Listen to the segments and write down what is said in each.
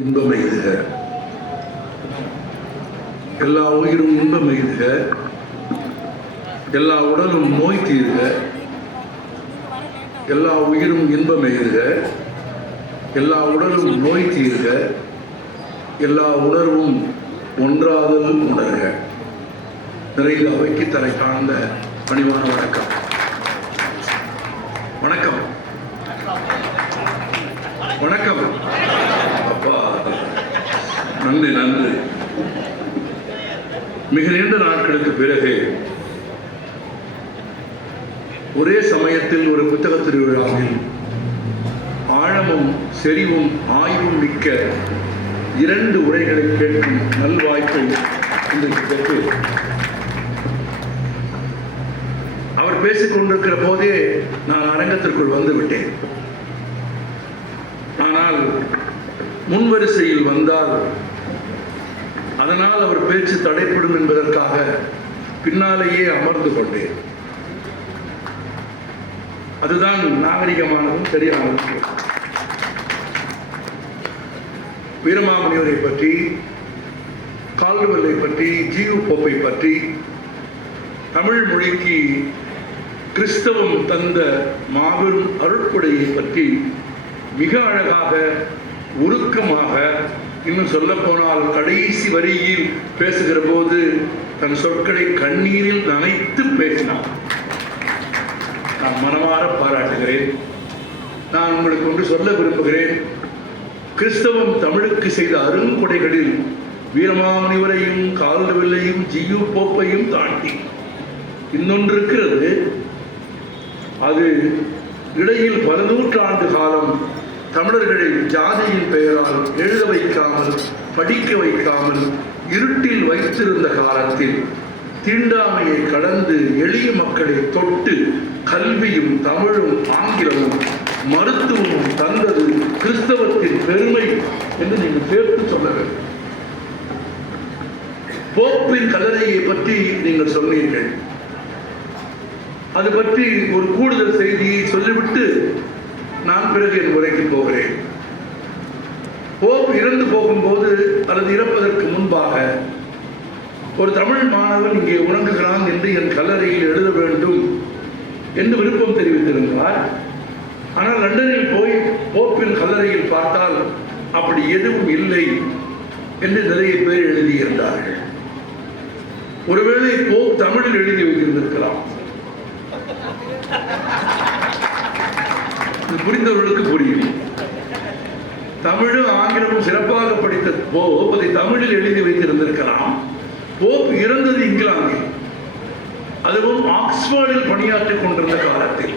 இன்பம் எய்துக, எல்லா உயிரும் இன்பம் எய்துக, எல்லா உடலும் நோய் தீர்க, எல்லா உயிரும் இன்பம் எய்துக, எல்லா உடலும் நோய் தீர்க, எல்லா உணர்வும் ஒன்றாதல் உணர்க. நிறைந்த அவைக்கு தலை காண்ந்த பணிவான வணக்கம். வணக்கம் வணக்கம். அப்பா நன்றி நன்றி. மிக நீண்ட நாட்களுக்கு பிறகு ஒரே சமயத்தில் ஒரு புத்தக திருவிழாவில் ஆழமும் செறிவும் ஆய்வும் மிக்க இரண்டு உரைகளை கேட்கும் நல்வாய்ப்பை இன்றைக்கு பெற்று அவர் பேசிக் கொண்டிருக்கிற போதே நான் அரங்கத்திற்குள் வந்து விட்டேன். ஆனால் முன்வரிசையில் வந்தால் அதனால் அவர் பேச்சு தடைப்படும் என்பதற்காக பின்னாலேயே அமர்ந்து கொண்டேன். அதுதான் நாகரிகமானதும் சரியானதும். வீரமாமுனிவரை பற்றி, கால்டுவெல்லை பற்றி, ஜியு போப்பை பற்றி, தமிழ் மொழிக்கு கிறிஸ்தவம் தந்த மாபெரும் அருட்கொடையை பற்றி மிக அழகாக, உருக்கமாக, இன்னும் சொல்ல போனால் கடைசி வரியில் பேசுகிற போது தன் சொற்களை கண்ணீரில் நனைத்து பேசினார். நான் மனமாற பாராட்டுகிறேன். நான் உங்களுக்கு ஒன்று சொல்ல விரும்புகிறேன். கிறிஸ்தவம் தமிழுக்கு செய்த அருங்கொடைகளில் வீரமாமுனிவரையும் கால்டுவெல்லையும் ஜியு போப்பையும் தாண்டி இன்னொன்று இருக்கிறது. அது இடையில் பல நூற்றாண்டு காலம் தமிழர்களை ஜாதியின் பெயரால் எழுத வைக்காமல், படிக்க வைக்காமல், இருட்டில் வைத்திருந்த காலத்தில் தீண்டாமையை கடந்து எளிய மக்களை தொட்டு கல்வியும் தமிழும் ஆங்கிலமும் மருத்துவமும் தந்தது கிறிஸ்தவத்தின் பெருமை என்று நீங்கள் சேர்த்து சொல்ல வேண்டும். போப்பின் கல்லறையை பற்றி நீங்கள் சொன்னீர்கள். அது பற்றி ஒரு கூடுதல் செய்தியை சொல்லிவிட்டு நான் பிறகு என் உரைக்கு போகிறேன். போப் இறந்து போகும்போது அல்லது இறப்பதற்கு முன்பாக ஒரு தமிழ் மாணவன் இங்கே உறங்குகிறான் என்று என் கல்லறையில் எழுத வேண்டும் என்று விருப்பம் தெரிவித்திருந்தார். ஆனால் லண்டனில் போய் போப்பின் கல்லறையில் பார்த்தால் அப்படி எதுவும் இல்லை என்று நிறைய பேர் எழுதியிருந்தார்கள். ஒருவேளை போப் தமிழில் எழுதி வைத்திருந்திருக்கலாம். புரிந்தவர்களுக்கு புரியும். தமிழும் ஆங்கிலமும் சிறப்பாக படித்த போப் அதை தமிழில் எழுதி வைத்திருந்திருக்கலாம். போப் இறந்தது இங்கிலாந்தில், அதுவும் ஆக்ஸ்போர்டில் பணியாற்றிக் கொண்டிருந்த காலத்தில்.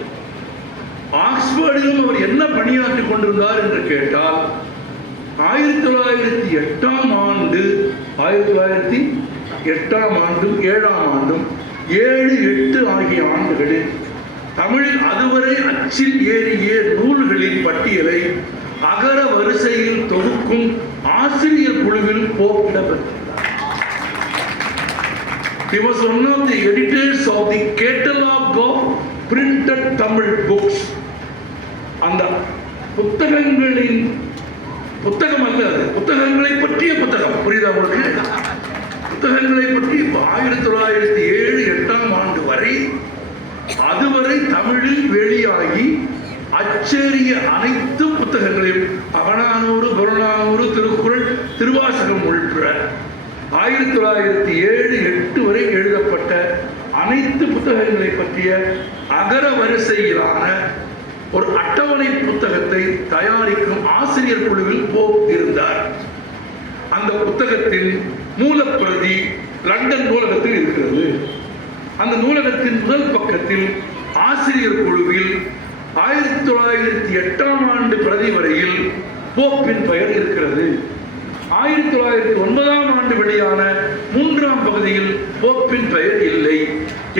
ஆக்ஸ்போர்டிலும் அவர் என்ன பணியாற்றிக் கொண்டிருந்தார் என்று கேட்டால் 1908ஆம் ஆண்டு 1908ஆம் ஆண்டும் 7ஆம் ஆண்டும் 7, 8 ஆகிய ஆண்டுகளில் தமிழில் அதுவரை அச்சில் ஏறிய நூல்களின் பட்டியலை அகர வரிசையில் தொகுக்கும் ஆசிரியர் குழுவில் Pope இடம்பெற்றுள்ளார். He was one of the editors of the Catalogue of Printed Tamil Books. அந்த புத்தகங்களின் புத்தகம் அல்ல, புத்தகங்களை பற்றிய புத்தகம். புரியுதா உங்களுக்கு? புத்தகங்களை பற்றி 1907, 8ஆம் ஆண்டு வரை அதுவரை தமிழில் வெளியாகி அச்சேறிய அனைத்து புத்தகங்களையும் அகநானூறு, புறநானூறு, திருக்குறள், திருவாசகம் உள்பட 1907, 8 வரை எழுதப்பட்ட அனைத்து புத்தகங்களை பற்றிய அகர வரிசையிலான ஒரு அட்டவணை புத்தகத்தை தயாரிக்கும் ஆசிரியர் குழுவில் போப் இருந்தார். அந்த புத்தகத்தின் மூலப்பிரதி லண்டன் நூலகத்தில் இருக்கிறது. அந்த நூலகத்தின் முதல் பக்கத்தில் ஆசிரியர் குழுவில் 1908ஆம் ஆண்டு பிரதி வரையில் போப்பின் பெயர் இருக்கிறது. 1909ஆம் ஆண்டு வெளியான 3ஆம் பகுதியில் போப்பின் பெயர் இல்லை.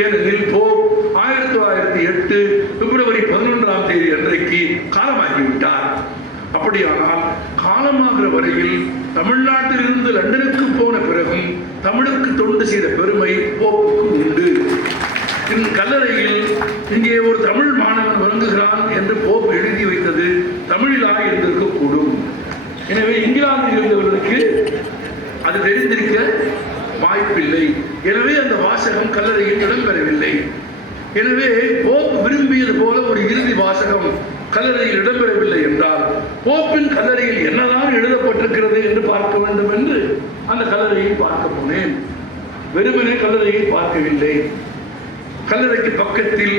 ஏனெனில் போப் 1908 பிப்ரவரி 11ஆம் தேதி அன்றைக்கு காலமாகிவிட்டார். அப்படியானால் காலமாகிற வரையில் தமிழ்நாட்டில் இருந்து லண்டனுக்கு போன பிறகும் தமிழுக்கு தொண்டு செய்த பெருமை போப்புக்கு உண்டு. இந்த கல்லறையில் இங்கே ஒரு தமிழ் மாணவன் உறங்குகிறான் என்று போப் எழுதி வைத்தது தமிழிலாக இருந்திருக்கக்கூடும். எனவே இங்கிலாந்தில் இருந்தவர்களுக்கு அது தெரிந்திருக்க வாய்ப்பில்லை. எனவே அந்த வாசகம் கல்லறையில் இடம்பெறவில்லை. எனவே போப் விரும்பியது போல ஒரு இறுதி வாசகம் கல்லறையில் இடம்பெறவில்லை என்றால் போப்பின் கல்லறையில் என்னதான் எழுதப்பட்டிருக்கிறது என்று பார்க்க வேண்டும் என்று அந்த கல்லறையை பார்க்க போனேன். வெறுமனே கல்லறையை பார்க்கவில்லை. கல்லறைக்கு பக்கத்தில்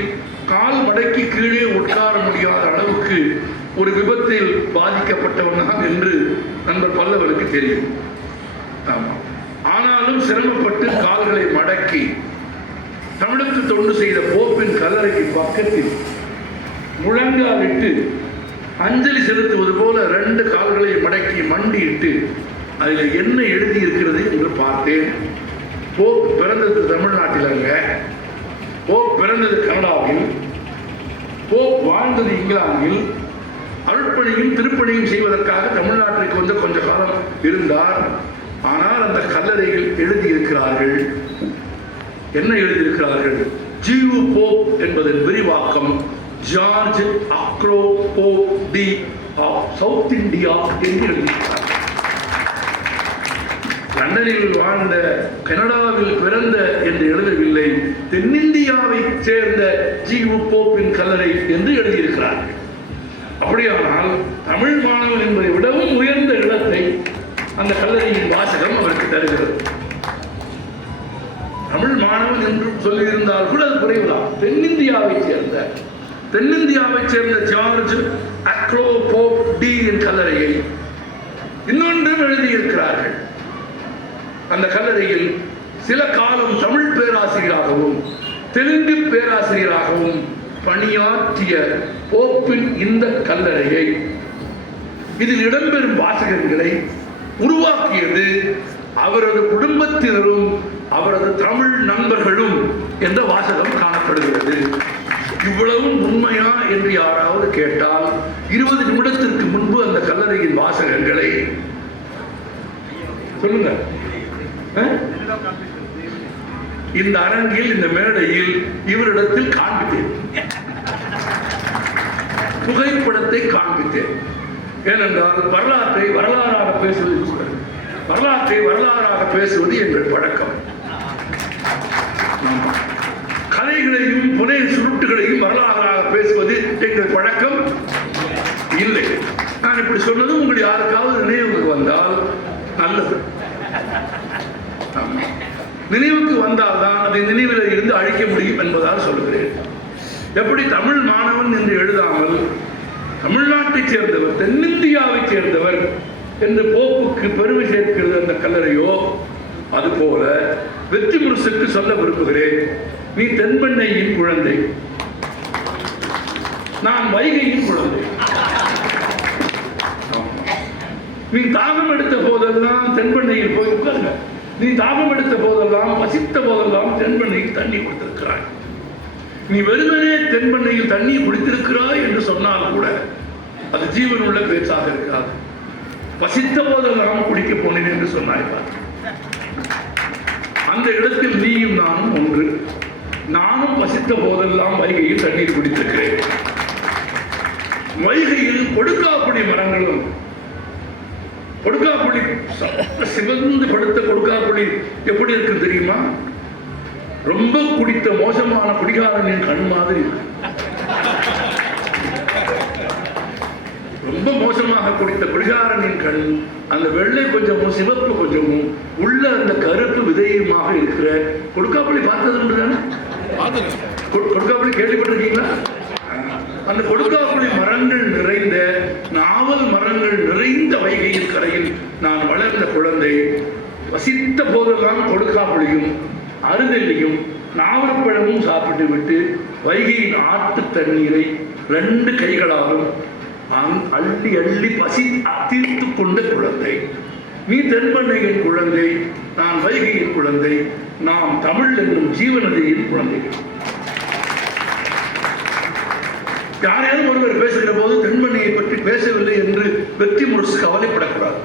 கால் மடக்கி கீழே உட்கார முடியாத அளவுக்கு ஒரு விபத்தில் பாதிக்கப்பட்டவன் என்று நண்பர் பல்லவருக்கு தெரியும். ஆமாம். ஆனாலும் சிரமப்பட்டு கால்களை மடக்கி தமிழுக்கு தொண்டு செய்த போப்பின் கல்லறைக்கு பக்கத்தில் முழங்காலிட்டு அஞ்சலி செலுத்துவது போல 2 கால்களை மடக்கி மண்டியிட்டு அதில் என்ன எழுதி இருக்கிறது என்று பார்த்தேன். போப் பிறந்தது தமிழ்நாட்டில் அல்ல, போப் பிறந்தது கனடாவில், போப் வாழ்ந்தது இங்கிலாந்தில். அருட்பணியும் திருப்பணியும் செய்வதற்காக தமிழ்நாட்டிற்கு வந்து கொஞ்ச காலம் இருந்தார். ஆனால் அந்த கல்லறையில் எழுதியிருக்கிறார்கள். என்ன எழுதியிருக்கிறார்கள்? ஜீவு போப் என்பதன் விரிவாக்கம் George Uglow Pope D of South India என்று எழுதியிருக்கிறார். லண்டனில் வாழ்ந்த, கனடாவில் பிறந்த என்று எழுதவில்லை, தென்னிந்தியாவை சேர்ந்த ஜீவு போப்பின் கல்லறை என்று எழுதியிருக்கிறார்கள். அப்படியானால் தமிழ் மாணவன் என்பதை விடவும் உயர்ந்த இடத்தை அந்த கல்லறையின் வாசகம் அவருக்கு தருகிறது. தமிழ் மாணவன் என்று சொல்லியிருந்தால் கூட அது குறைவுதான். தென்னிந்தியாவை சேர்ந்த ஜார்ஜ் அக்ரோ போப் டி இன் கல்லறையை இன்னொன்றும் எழுதியிருக்கிறார்கள். அந்த கல்லறையில் சில காலம் தமிழ் பேராசிரியராகவும் தெலுங்கு பேராசிரியராகவும் பணியாற்றிய போப்பின் இந்த கல்லறையை, இதில் இடம்பெறும் வாசகங்களை உருவாக்கியது அவரது குடும்பத்தினரும் அவரது தமிழ் நண்பர்களும் என்ற வாசகம் காணப்படுகிறது. இவ்வளவு உண்மையா என்று யாராவது கேட்டால் 20 நிமிடத்திற்கு முன்பு அந்த கல்லறையின் வாசகங்களை சொல்லுங்க. இந்த அரங்கில், இந்த மேடையில் இவரிடத்தில் காண்பித்தேன், புகைப்படத்தை காண்பித்தேன். ஏனென்றால் வரலாற்றை வரலாறாக பேசுவது எங்கள் பழக்கம். கதைகளையும் புனை சுருட்டுகளையும் வரலாறாக பேசுவது எங்கள் பழக்கம் இல்லை. நான் இப்படி சொன்னது உங்கள் யாருக்காவது நினைவுக்கு வந்தால் நல்லது. நினைவுக்கு வந்தால்தான் அதை நினைவில் இருந்து அழிக்க முடியும் என்பதால் சொல்லுகிறேன். எப்படி தமிழ் மாணவன் என்று எழுதாமல் தமிழ்நாட்டைச் சேர்ந்தவர், தென்னிந்தியாவை சேர்ந்தவர் என்று போப்புக்கு பெருமை சேர்க்கிறது அந்த கல்லறையோ, அதுபோல வெற்றி முரசுக்கு சொல்ல விரும்புகிறேன், நீ தென்பெண்ணையின் குழந்தை, நான் வைகையின் குழந்தை. நீ தாகம் எடுத்த போதெல்லாம் தென்பெண்ணையில் போய் உட்கார்ந்த, நீ தாகம் எடுத்த போதெல்லாம், பசித்த போதெல்லாம் தென்பெண்ணையில் தண்ணி கொடுத்திருக்கிறாய். நீ வெறுமனே தென்பெண்ணையில் தண்ணி குடித்திருக்கிறாய் என்று சொன்னால் கூட அது ஜீவன் உள்ள பேச்சாக இருக்காது. பசித்த போதெல்லாம் குடிக்க போனேன் என்று சொன்னாய்தான். அந்த இடத்தில் நீயும் நானும் ஒன்று. நானும் பசித்த போதெல்லாம் வைகையில் தண்ணீர் குடித்திருக்கிறேன். வைகையில் கொடுக்காப்புளி மரங்களும், கொடுக்காப்புளி சிவந்து படுத்த கொடுக்காப்புளி எப்படி இருக்கு தெரியுமா? ரொம்ப குடித்த மோசமான குடிகாரனின் கண் மாதிரி. ரொம்ப மோசமாக குடித்த குடிகாரனின் கண், அந்த வெள்ளை கொஞ்சமும் சிவப்பு கொஞ்சமும் உள்ள அந்த கருப்பு விதையுமாக இருக்கிற கொடுக்காப்புளி பார்த்தது உண்டு தானே? கொடுக்காப்புளி கேள்விப்பட்டிருக்கீங்களா? அந்த கொடுக்காப்புளி மரங்கள் நிறைந்த, நாவல் மரங்கள் நிறைந்த வைகையின் கரையில் நான் வளர்ந்த குழந்தை. வசித்த போதெல்லாம் கொடுக்காப்புளியும் அருந்தெல்லியும் நாவற்பழமும் சாப்பிட்டு விட்டு வைகையின் ஆற்று தண்ணீரை 2 கைகளாலும் அள்ளி அள்ளி பசி தீர்த்து கொண்ட குழந்தை. நீ தென்பெண்ணையின் குழந்தை, நான் வைகையின் குழந்தை, நாம் தமிழ் என்னும் ஜீவநதியின் குழந்தைகள். யாரையாவது ஒருவர் பேசுகிற போது தென்பெண்ணையை பற்றி பேசவில்லை என்று வெற்றி முரசு கவலைப்படக்கூடாது.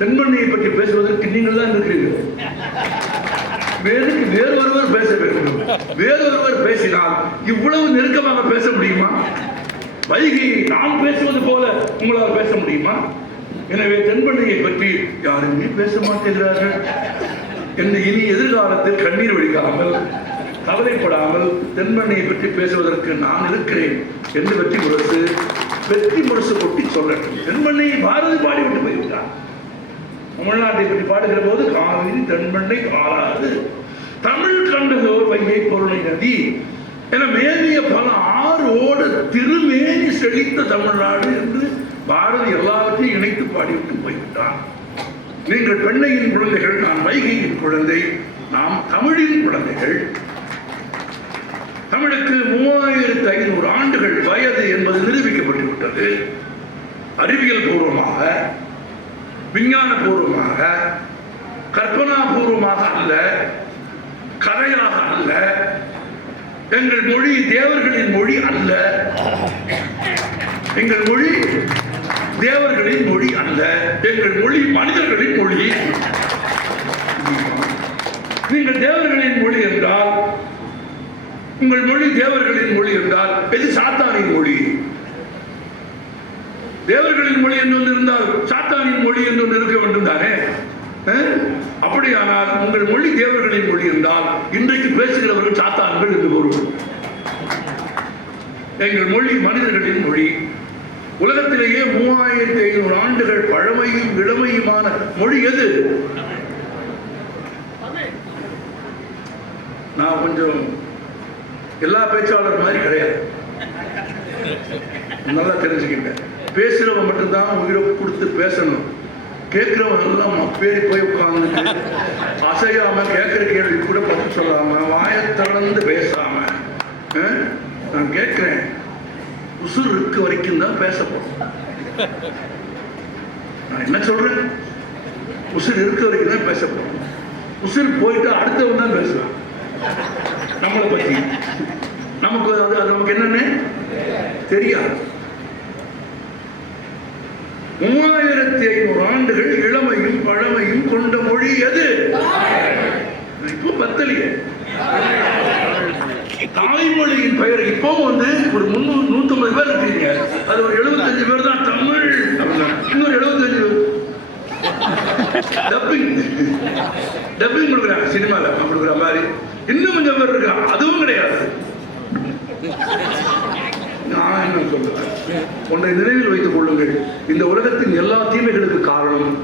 தென்பெண்ணையை பற்றி பேசுவதற்கு நீங்கள் தான் இருக்கிறீர்கள். வேறொருவர் பேச வேண்டும். வேறொருவர் பேசினால் இவ்வளவு நெருக்கமாக பேச முடியுமா? வைகையை நான் பேசுவது போல உங்களால் பேச முடியுமா? எனவே தென்பண்ணையை பற்றி யாருமே பேச மாட்டேங்கிறார்கள் என்று இனி எதிர்காலத்தில் கண்ணீர் வடிக்காமல் கவலைப்படாமல் தென்பண்ணையை பற்றி பேசுவதற்கு நான் இருக்கிறேன் என்று வெற்றி முரசு கொட்டி சொல்லட்டும். தென்பண்ணையை பாரதி பாடிவிட்டு போய்விட்டார். தமிழ்நாட்டை பற்றி பாடுகிற போது காவிரி தென்பண்ணை காலாது தமிழ் கண்டதோர் வைகை பொருளை நதி என மேலிய பல ஆறோடு திருமேனி செழித்த தமிழ்நாடு என்று பாரதி எல்லாவற்றையும் இணைத்து பாடிவிட்டு போய்விட்டார். நீங்கள் பெண்ணையின் குழந்தைகள், நான் வைகையின் குழந்தை, நாம் தமிழின் குழந்தைகள். தமிழுக்கு 3500 ஆண்டுகள் வயது என்பது நிரூபிக்கப்பட்டுவிட்டது. அறிவியல் பூர்வமாக, விஞ்ஞான பூர்வமாக, கற்பனா பூர்வமாக அல்ல, கதையாக அல்ல. எங்கள் மொழி தேவர்களின் மொழி அல்ல. எங்கள் மொழி தேவர்களின் மொழி அல்ல. எங்கள் மொழி மனிதர்களின் மொழி. நீங்கள் தேவர்களின் மொழி என்றால், உங்கள் மொழி தேவர்களின் மொழி என்றால் இது சாத்தானின் மொழி. தேவர்களின் மொழி என்று ஒன்று இருந்தால் சாத்தானின் மொழி என்று ஒன்று இருக்க வேண்டும் தானே? அப்படியானால் உங்கள் மொழி தேவர்களின் மொழி என்றால் இன்றைக்கு பேசுகிறவர்கள் சாத்தான்கள் என்று பொருள். எங்கள் மொழி மனிதர்களின் மொழி. உலகத்திலேயே 3500 ஆண்டுகள் பழமையும் இளமையுமான மொழி எது? நான் கொஞ்சம் எல்லா பேச்சாளர் மாதிரி கிடையாது, நல்லா தெரிஞ்சுக்கிட்டேன். பேசுறவன் மட்டும்தான் உயிரை கொடுத்து பேசணும். கேட்கிறவன் எல்லாம் பேரி போய் உட்கார்ந்து அசையாம கேட்கிற கேள்வி கூட பதில் சொல்லாம வாயை திறந்து பேசாம நான் கேட்கிறேன். உசுர் இருக்க வரைக்கும் தான் பேச போறோம். நான் என்ன சொல்றேன்? உசுர் இருக்க வரைக்கும் தான் பேச போறோம். உசுர் போயிட்டு அடுத்தவன் தான் பேசுவேன் நம்மளை பத்தி. நமக்கு அது நமக்கு என்னன்னு தெரியாது. 3500 ஆண்டுகள் இளமையும் பழமையும் கொண்ட மொழி எது? இப்போ பத்தலியே தாய்மொழியின் பெயர். இப்போ ஒரு 150 பேர் இருக்கீங்க, அது ஒரு 75 பேர் தான் தமிழ். இன்னொரு 75 டப்பிங் கொடுக்குறாங்க, சினிமாவில் கொடுக்குற மாதிரி. இன்னும் கொஞ்சம் பேர் இருக்காங்க, அதுவும் கிடையாது. நான் என்ன சொல்லுவேன், ஒன்றை நினைவில் வைத்துக் கொள்ளுங்கள். இந்த உலகத்தின் எல்லா தீமைகளுக்கு காரணம்,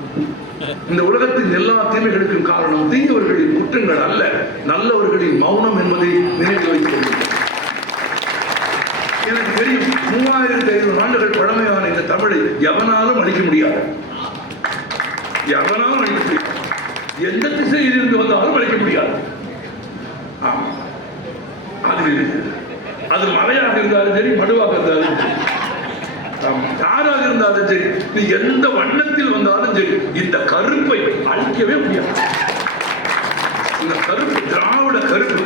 இந்த உலகத்தின் எல்லா தீமைகளுக்கும் காரணம் தீயவர்களின் குற்றங்கள் அல்ல, நல்லவர்களின் மௌனம் என்பதை நினைவில் வைத்துக் கொள்ளுங்கள். எனக்கு தெரியும், 3500 ஆண்டுகள் பழமையான இந்த தமிழை எவனாலும் அழிக்க முடியாது. எவனாலும் அழிக்க முடியாது. எந்த திசையில் இருந்து வந்தாலும் அழிக்க முடியாது. அது மலையாக இருந்தாலும் சரி, மடுவாக இருந்தாலும் சரி, யாராக இருந்தாலும் சரி, நீ எந்த வண்ணத்தில் வந்தாலும் சரி, இந்த கருப்பை அழிக்கவே முடியாது. இந்த கருப்பு திராவிட கருப்பு,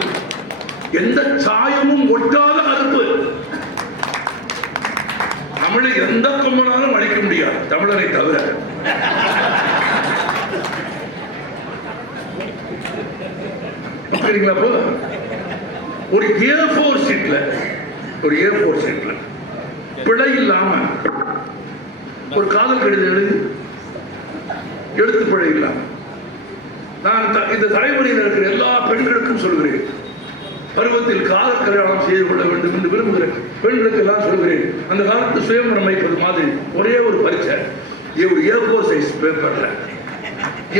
எந்த சாயமும் ஒட்டாத கருப்பு. தமிழை எந்த கொம்பனாலும் அழிக்க முடியாது, தமிழரை தவிர. ஒரு A4 சீட்ல பிழை இல்லாம ஒரு காதல் கடிதம் எழுத்து பிழை இல்லாம. நான் இந்த தலைமுறையில் இருக்கிற எல்லா பெண்களுக்கும் சொல்கிறேன், பருவத்தில் காதல் கல்யாணம் செய்து கொள்ள வேண்டும் என்று விரும்புகிற பெண்களுக்கு எல்லாம் சொல்கிறேன், அந்த காலத்து சுயமுறைமைப்பது மாதிரி ஒரே ஒரு பரீட்சை, ஒரு A4 சைஸ் பேப்பர்ல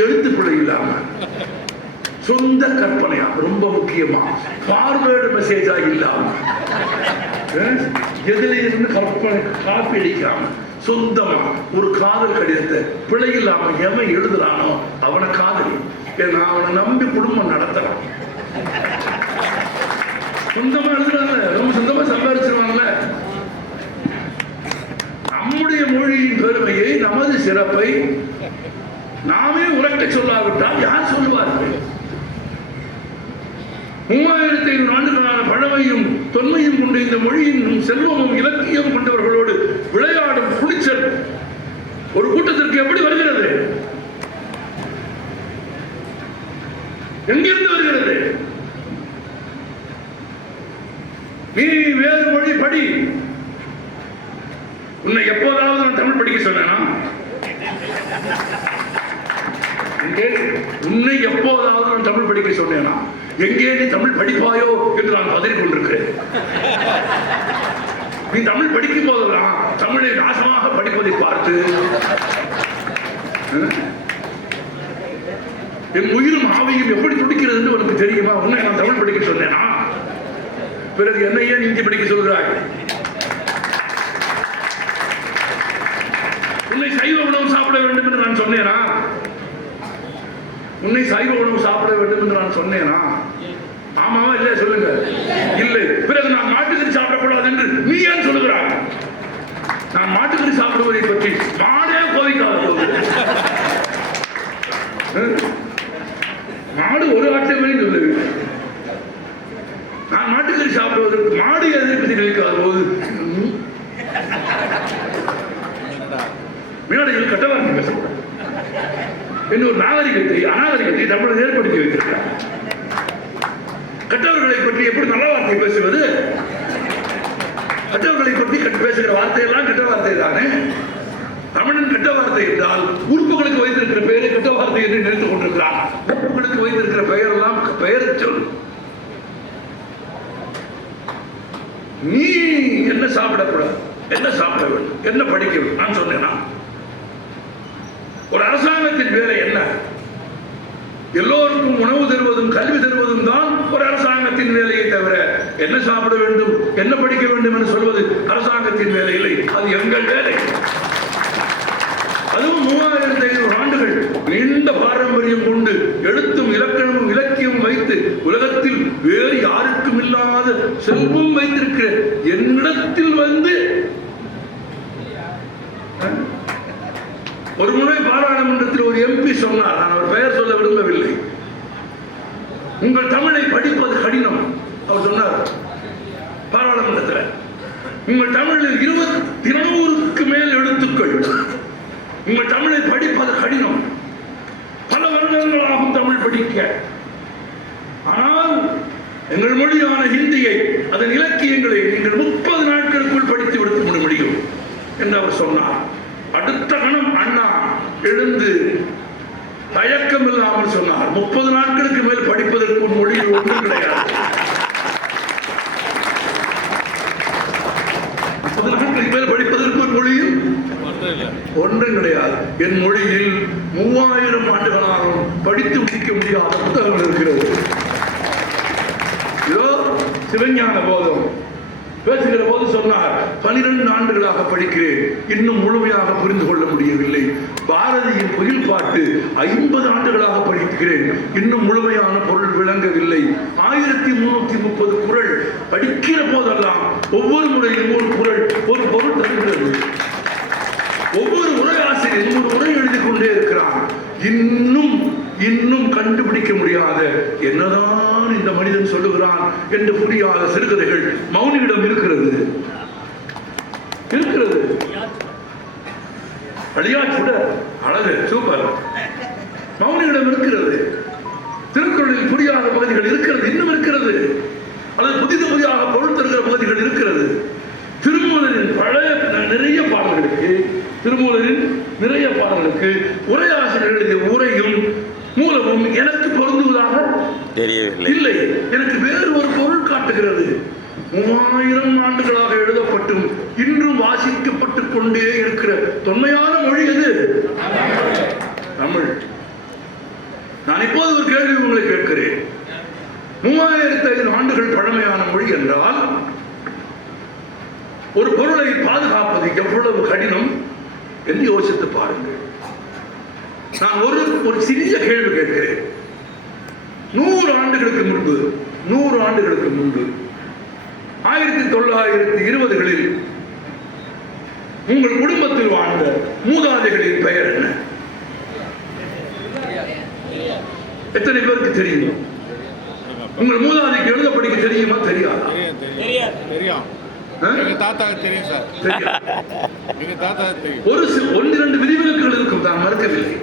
எழுத்து பிழை இல்லாம, சொந்த கற்பனையா, ரொம்ப முக்கியமா ஃபார்வேர்டு மெசேஜா இல்லாம, எதில இருந்து கற்பனை காப்பி அடிக்காம சொந்தமா ஒரு காதல் கடிதத்தை பிழை இல்லாம எவன் எழுதுறானோ அவனை காதலி. ஏன்னா அவனை நம்பி குடும்பம் நடத்தலாம். சொந்தமா எழுதுறாங்க, ரொம்ப சொந்தமா சம்பாதிச்சிருவாங்கல்ல. நம்முடைய மொழியின் பெருமையை, நமது சிறப்பை நாமே உரைக்க சொல்லாவிட்டால் யார் சொல்லுவார்கள்? 3500 ஆண்டுகளான பழமையும் தொன்மையும் கொண்ட இந்த மொழியின் செல்வமும் இலக்கியம் கொண்டவர்களோடு விளையாடும் குளிச்சல் ஒரு கூட்டத்திற்கு எப்படி வருகிறது? எங்கிருந்து வருகிறது? நீ வேறு மொழி படி. உன்னை எப்போதாவது நான் தமிழ் படிக்க சொன்னேனா? உன்னை எப்போதாவது நான் தமிழ் படிக்க சொன்னேனா? எங்கே நீ தமிழ் படிப்பாயோ என்று நான் பதறிக் கொண்டிருக்கிறேன். நீ தமிழ் படிக்கும் போதெல்லாம் தமிழை நாசமாக படிப்பதை பார்த்து என் உயிரும் ஆவியும் எப்படி துடிக்கிறது என்று உனக்கு தெரியுமா? உன்னை நான் தமிழ் படிக்க சொன்னேனா? பிறகு என்னையே நீந்தி படிக்க சொல்கிறாய். உன்னை சைவ உணவு சாப்பிட வேண்டும் என்று நான் சொன்னேனா? உன்னை சைவ உணவு சாப்பிட வேண்டும் என்று நான் சொன்னேனா? ஆமாவா இல்லையா சொல்லுங்க. இல்லை. பிறகு நான் மாட்டுக்கறி சாப்பிடக்கூடாது என்று நீ ஏன் சொல்லுகிறாய்? நான் மாட்டுக்கறி சாப்பிடுவதை பற்றி மாடே கோவிக்காத போது மாடு ஒரு ஆட்சேபனை சொல்லவில்லை. நான் மாட்டுக்கறி சாப்பிடுவதற்கு மாடு எதிர்ப்பு தெரிவிக்காத போது மேடையில் கட்டவார்த்தை பேசக்கூடாது என்று ஒரு நாகரிகத்தை அநாகரிகத்தை தமிழர் ஏற்படுத்தி வைத்திருக்கிறார். கற்றவர்களை பற்றி எப்படி நல்ல வார்த்தை பேசுவது? கற்றவர்களை பற்றி பேசுகிற வார்த்தையெல்லாம் கெட்ட வார்த்தை தானே. தமிழன் கெட்ட வார்த்தை என்றால் உறுப்புகளுக்கு வைத்திருக்கிற பெயரை கெட்ட வார்த்தை என்று நினைத்துக் கொண்டிருக்கிறார். உறுப்புகளுக்கு வைத்திருக்கிற பெயர் எல்லாம் பெயர் சொல். நீ என்ன சாப்பிடக்கூடாது, என்ன சாப்பிட வேண்டும், என்ன படிக்க வேண்டும் நான் சொன்னேனா? ஒரு அரசாங்கத்தின் வேலை என்ன? எல்லோருக்கும் உணவு தருவதும் கல்வி தருவதும் தான் ஒரு அரசாங்கத்தின் வேலையை தவிர என்ன சாப்பிட வேண்டும், என்ன படிக்க வேண்டும் என்று சொல்வது அரசாங்கத்தின் வேலை இல்லை. அது எங்கள் வேலை. அதுவும் 3500 ஆண்டுகள் நீண்ட பாரம்பரியம் கொண்டு எழுத்தும் இலக்கணமும் இலக்கியமும் வைத்து உலகத்தில் வேறு யாருக்கும் இல்லாத செல்வம் வைத்திருக்கிற என்னிடத்தில் வந்து ஒரு முறை பாராளுமன்றத்தில் ஒரு எம்பி சொன்னார், நான் அவர் பெயர் சொல்ல விரும்பவில்லை, உங்கள் தமிழை படிப்பது கடினம். அவர் சொன்னார் பாராளுமன்றத்தில், உங்கள் தமிழில் 200க்கு மேல் எழுத்துக்கள், உங்கள் தமிழை படிப்பது கடினம், பல வருடங்களாகும் தமிழ் படிக்க. ஆனால் எங்கள் மொழியான ஹிந்தியை, அதன் இலக்கியங்களை நீங்கள் 30 நாட்களுக்குள் படித்து விட முடியும் என்று அவர் சொன்னார். அடுத்த கணம் அண்ணா எழுந்து தயக்கம் இல்லாமல் சொன்னார், 30 நாட்களுக்கு மேல் படிப்பதற்கு மொழியில் ஒன்றும் கிடையாது. 30 நாட்களுக்கு மேல் படிப்பதற்கு மொழியில் ஒன்றும் கிடையாது. என் மொழியில் 3000 ஆண்டுகளாலும் படித்து முடிக்க முடியாத புத்தகங்கள் இருக்கிறது. இதோ சிவஞான போதம் பேசுகிற போது சொன்னார், 12 ஆண்டுகளாக படிக்கிறேன், இன்னும் முழுமையாக புரிந்து கொள்ள முடியவில்லை. பாரதியின் குயில் பாட்டு 50 ஆண்டுகளாக படிக்கிறேன், இன்னும் முழுமையான பொருள் விளங்கவில்லை. 1330 குறள் படிக்கிற போதெல்லாம் ஒவ்வொரு முறையும் ஒரு குறள் ஒரு பொருள் தருகிறது. ஒவ்வொரு உரையாசிரியர் ஒரு உரை எழுதி கொண்டே இருக்கிறான். இன்னும் கண்டுபிடிக்க முடியாத என்னதான் இந்த மனிதன் சொல்லுகிறான் என்று புரியாத சிறுகதைகள் மௌனியிடம் இருக்கிறது. அழியாச்சுட அழகு சூப்பர் மௌனியிடம் இருக்கிறது. திருக்குறளில் புரியாத பகுதிகள் இருக்கிறது, இன்னும் இருக்கிறது. அல்லது புதிதாக பொருள் தருகிற பகுதிகள் இருக்கிறது. திருமூலரின் பழைய நிறைய பாடல்களுக்கு உரையாசிரியர் எழுதிய உரையும் மூலமும் எனக்கு பொருந்துவதாக தெரியவில்லை. எனக்கு வேறு ஒரு பொருள் காட்டுகிறது. 3000 ஆண்டுகளாக எழுதப்பட்டும் இன்றும் வாசிக்கப்பட்டுக் கொண்டே இருக்கிற தொன்மையான மொழி எது? தமிழ். நான் இப்போது ஒரு கேள்வி உங்களை கேட்கிறேன். 3500 ஆண்டுகள் பழமையான மொழி என்றால் ஒரு பொருளை பாதுகாப்பது எவ்வளவு கடினம் என்று யோசித்து பாருங்கள். நான் ஒரு சிறிய கேள்வி கேட்கிறேன். 100 ஆண்டுகளுக்கு முன்பு 1920களில் உங்கள் குடும்பத்தில் வாழ்ந்த மூதாதைகளின் பெயர் என்ன? எத்தனை பேருக்கு தெரியும்? உங்கள் மூதாதைக்கு எழுத படிக்க தெரியுமா தெரியாதா? ஒன்று 2 விதிவிலக்குகள் இருக்கும், தான் மறுக்கவில்லை.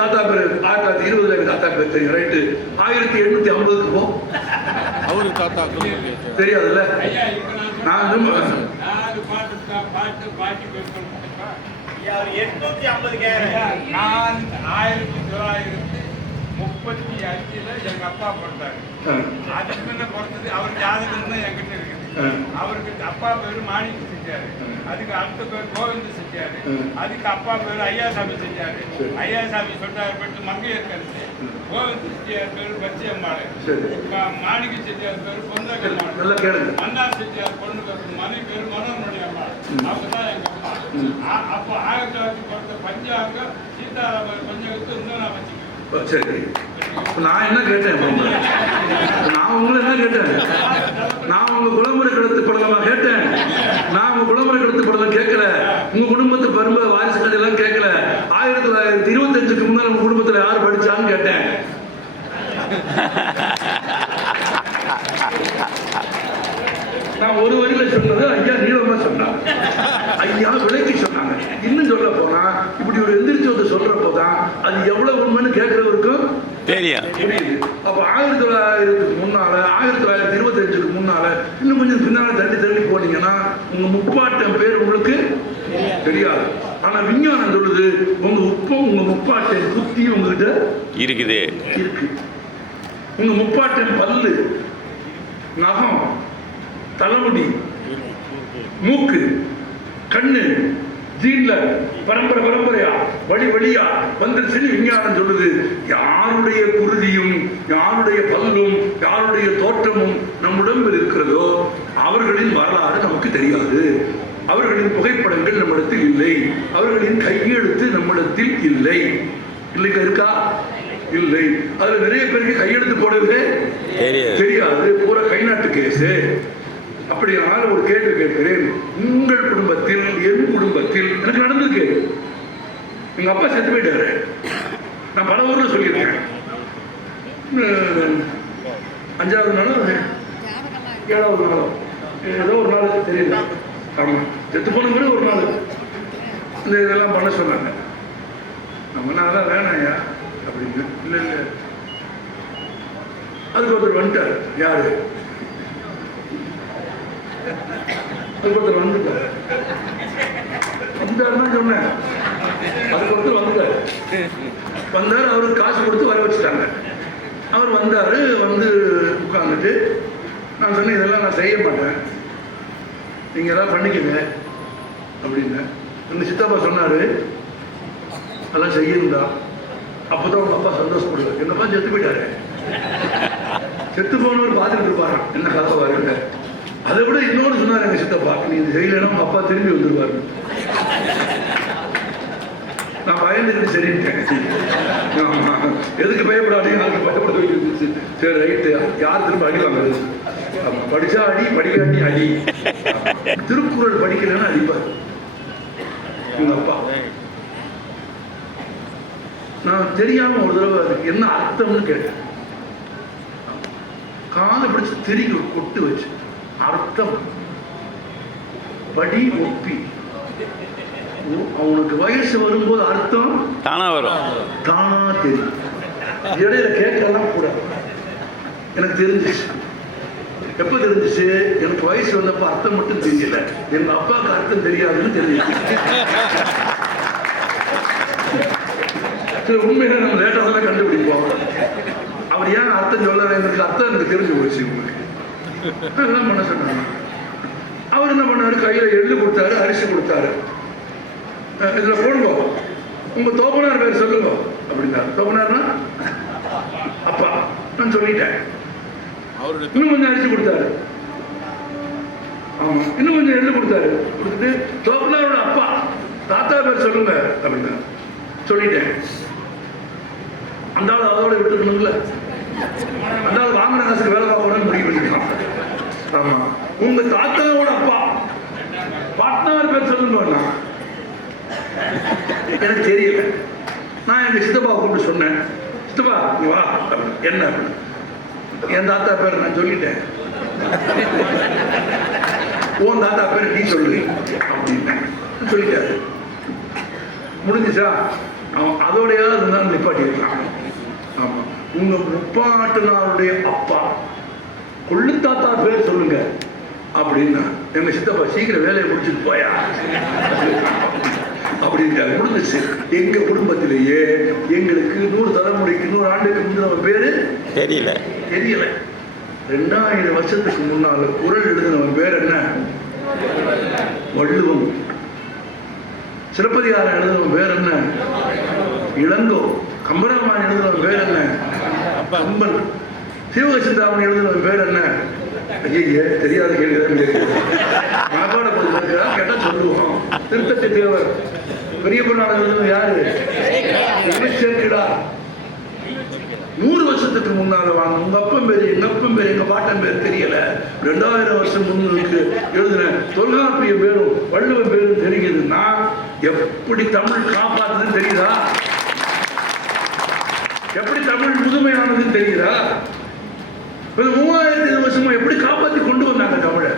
தாத்தா பேர் 1920 தாத்தா பேர் தெரியும், ரைட்டு. 1850க்கு போ, அவரு தாத்தா தெரியாதுல்ல. நான் 1930 1985 எங்க அப்பா பிறந்தாரு. அதுக்கு முன்ன பிறந்தது அவர் ஜாதகம் தான் என்கிட்ட இருக்குது. அவருக்கு அப்பா பேரு மாணிக்க செஞ்சாரு, அதுக்கு அடுத்த பேர் கோவிந்த செஞ்சாரு, அதுக்கு அப்பா பேரு ஐயாசாமி செஞ்சாரு. ஐயாசாமி சொன்னார் பெற்று மங்கையர் கருத்து, கோவிந்த செட்டியார் பேரு பச்சையம்மாள், மாணிக்க செட்டியார் பேரு பொன்னகம்மாள், மன்னார் செட்டியார் பொண்ணு மனை பேரு மனோன்மணி அம்மாள். அவங்க தான் எங்க அப்பா. அப்போ 1900 பஞ்சாங்கம் சீதாராமர் பஞ்சாங்கத்தை இன்னும் நான் வச்சுக்கிறேன். சரி, நான் என்ன கேட்டேன்? நான் உங்களை என்ன கேட்டேன்? நான் உங்க குலமுறை கடத்து படலமா கேட்டேன்? நான் உங்க குலமுறை கடத்து படலாம் கேட்கல. உங்க குடும்பத்து பரும்ப வாரிசு கதையெல்லாம் கேட்கல. 1925க்கு முன்னால உங்க குடும்பத்துல யார் படிச்சான்னு கேட்டேன். நான் ஒரு வரியில சொன்னது ஐயா நீளமா சொன்னாங்க, ஐயா விலைக்கு சொன்னாங்க. இன்னும் சொல்ல போனா இப்படி ஒரு எந்திரிச்சு சொல்றப்போதான் அது எவ்வளவு உண்மைன்னு கேட்கறவருக்கும் தெரியும். அப்ப 1900க்கு முன்னால 1925க்கு முன்னால இன்னும் கொஞ்சம் பின்னால தள்ளி போனீங்கன்னா உங்க முப்பாட்டன் பேர் உங்களுக்கு தெரியாது. ஆனா விஞ்ஞானம் சொல்லுது உங்க முப்பாட்டன் புத்தி உங்ககிட்ட இருக்குது. உங்க முப்பாட்டன் பல்லு, நகம், தலைமுடி, மூக்கு, கண்ணு, ஜீன்ல பரம்பரையா வழியா வந்துருச்சுன்னு விஞ்ஞானம் சொல்லுது. யாருடைய குருதியும் யாருடைய பல்லும் யாருடைய தோற்றமும் நம் உடம்பில் இருக்கிறதோ அவர்களின் வரலாறு நமக்கு தெரியாது. அவர்களின் புகைப்படங்கள் நம்மிடத்தில் இல்லை, அவர்களின் கையெழுத்து நம்மிடத்தில் இல்லை. இல்லைங்க, இருக்கா? இல்லை. அதுல நிறைய பேருக்கு கையெழுத்து போடவே தெரியாது, பூரா கைநாட்டு கேஸு. அப்படியானால் ஒரு கேள்வி கேட்கிறேன். உங்கள் குடும்பத்தில், என் குடும்பத்தில் எனக்கு நடந்திருக்கு. எங்க அப்பா செத்து போயிட்டாரு. நான் பல ஊர்ல சொல்லியிருக்கேன். 5வது நாளோ 7வது நாளோ ஏதோ ஒரு நாள் தெரியல. ஆமா, செத்து போன மாதிரி ஒரு நாள் இந்த இதெல்லாம் பண்ண சொன்னாங்க. நம்ம நான் வேணாயா அப்படின்னு. இல்லை அதுக்கு ஒருத்தர் வந்துட்டார். யாரு? ஒருத்தர் வந்தாருன்னா சொன்னேன். அதுக்கு ஒருத்தர் வந்தார். அவருக்கு காசு கொடுத்து வர வச்சுட்டாங்க. அவர் வந்தாரு, வந்து உட்காந்துட்டு நான் சொன்னேன், இதெல்லாம் நான் செய்ய மாட்டேன், நீங்க எல்லாம் பண்ணிக்கங்க அப்படின்னு. எங்க சித்தப்பா சொன்னாரு, அதெல்லாம் செய்யணும்டா. அப்பதான் உங்க அப்பா சந்தோஷப்படுவார். எங்க அப்பா செத்து போயிட்டாரு. செத்து போனவர் பார்த்துட்டு இருப்பாரு, என்ன கதை வருங்க. அதை விட இன்னொரு சொன்னார் எங்க சித்தப்பா, நீ இது செய்யலைன்னா உங்க அப்பா திரும்பி வந்துருவாரு. நான் பயந்துக்கிட்டு சரின்ட்டேன். எதுக்கு பயப்படாதீங்க, யாருக்கு பயப்பட வேண்டியது. சரி ரைட்டு, யார் திரும்ப அடிப்பாங்க? படிச்சா அடி, படிக்காட்டி அடி. திருக்குறள் படிக்கலன்னா அடிப்பார் எங்க அப்பா. நான் தெரியாம ஒரு தடவை அதுக்கு என்ன அர்த்தம்னு கேட்டேன். காலை பிடிச்சு திரும்பி கொட்டு வச்சு அர்த்தம் படி ஒப்பி. அவனுக்கு வயசு வரும்போது அர்த்தம் தானா வரும், தானா தெரியும். இடையில கேட்கலாம் கூட. எனக்கு தெரிஞ்சிச்சு. எப்ப தெரிஞ்சிச்சு? எனக்கு வயசு வந்தப்ப அர்த்தம் மட்டும் தெரியல, எங்க அப்பாவுக்கு அர்த்தம் தெரியாதுன்னு தெரிஞ்சிச்சு. சில உண்மையில நம்ம லேட்டா தான் கண்டுபிடிப்போம். அவர் ஏன் அர்த்தம் சொல்ல, எங்களுக்கு அர்த்தம் எனக்கு தெரிஞ்சு போச்சு. உங்களுக்கு என்ன பண்ண சொன்னாங்க? அவர் என்ன பண்ணாரு? கையில எள்ளு கொடுத்தாரு, அரிசி கொடுத்தாரு. இதுல போடுங்க, உங்க தோப்பனார் பேர் சொல்லுங்க அப்படின்னாரு. தோப்பனார்னா அப்பா. நான் சொல்லிட்டேன். இன்னும் கொஞ்சம் அரிசி கொடுத்தாரு. ஆமா, இன்னும் கொஞ்சம் எள்ளு கொடுத்தாரு. கொடுத்துட்டு தோப்பனாரோட அப்பா, தாத்தா பேர் சொல்லுங்க அப்படின்னா சொல்லிட்டேன். அந்த ஆள் அதோட விட்டுக்கணும்ல. அந்த ஆள் வாங்கின காசுக்கு வேலை பார்க்கணும்னு முடிவு பண்ணிக்கலாம். ஆமா, உங்க தாத்தாவோட அப்பா பாட்னார் பேர் சொல்லுங்க. எனக்கு தெரியல. நான் எங்க சித்தப்பா கூப்பிட்டு சொன்னேன், சித்தப்பா நீ வா. என்ன? என் தாத்தா பேர் நான் சொல்லிட்டேன். உன் தாத்தா பேர் நீ சொல்லு அப்படின்னு சொல்லிட்டாரு. முடிஞ்சுச்சா? அவன் அதோடையாவது இருந்தாலும் நிப்பாட்டி இருக்கான். ஆமா, உங்க முப்பாட்டனாருடைய அப்பா கொள்ளு தாத்தா பேர் சொல்லுங்க அப்படின்னா எங்க சித்தப்பா சீக்கிரம் வேலையை முடிச்சுட்டு போயா அப்படின்ட்டு முடிஞ்சிச்சு. எங்க குடும்பத்திலேயே எங்களுக்கு 100 தலைமுறை 1200 ஆண்டுக்கு முந்தின பேரு தெரியல. 2000 வருஷத்துக்கு முன்னால குறள் எழுதினவன் பேர் என்ன? வள்ளுவம். சிலப்பதிகாரம் எழுதினவன் பேர் என்ன? இளங்கோ. கம்பராமாயணம் எழுதினவன் பேர் என்ன? கம்பன். சீவக சிந்தாமணி எழுதினவன் பேர் என்ன? ஐயே, தெரியாத கேள்விதான் மனப்பாட பதில் கேட்டா சொல்லுவோம். திருத்தத்தை தேவர். பெரிய பொருளாளர் எழுதினது யாரு? சேர்க்கிடா. 100 வருஷத்துக்கு முன்னால வாங்க. உங்க அப்பன் பேரு, எங்க அப்பன் பேரு, எங்க பாட்டன் பேர் தெரியல. 2000 வருஷம் முன்னுக்கு எழுதின தொல்காப்பிய பேரும் வள்ளுவ பேரும் தெரியுதுன்னா எப்படி தமிழ் காப்பாற்றுதுன்னு தெரியுதா? எப்படி தமிழ் முதுமையானதுன்னு தெரியுதா? 3000 வருஷமா எப்படி காப்பாற்றி கொண்டு வந்தாங்க தமிழை,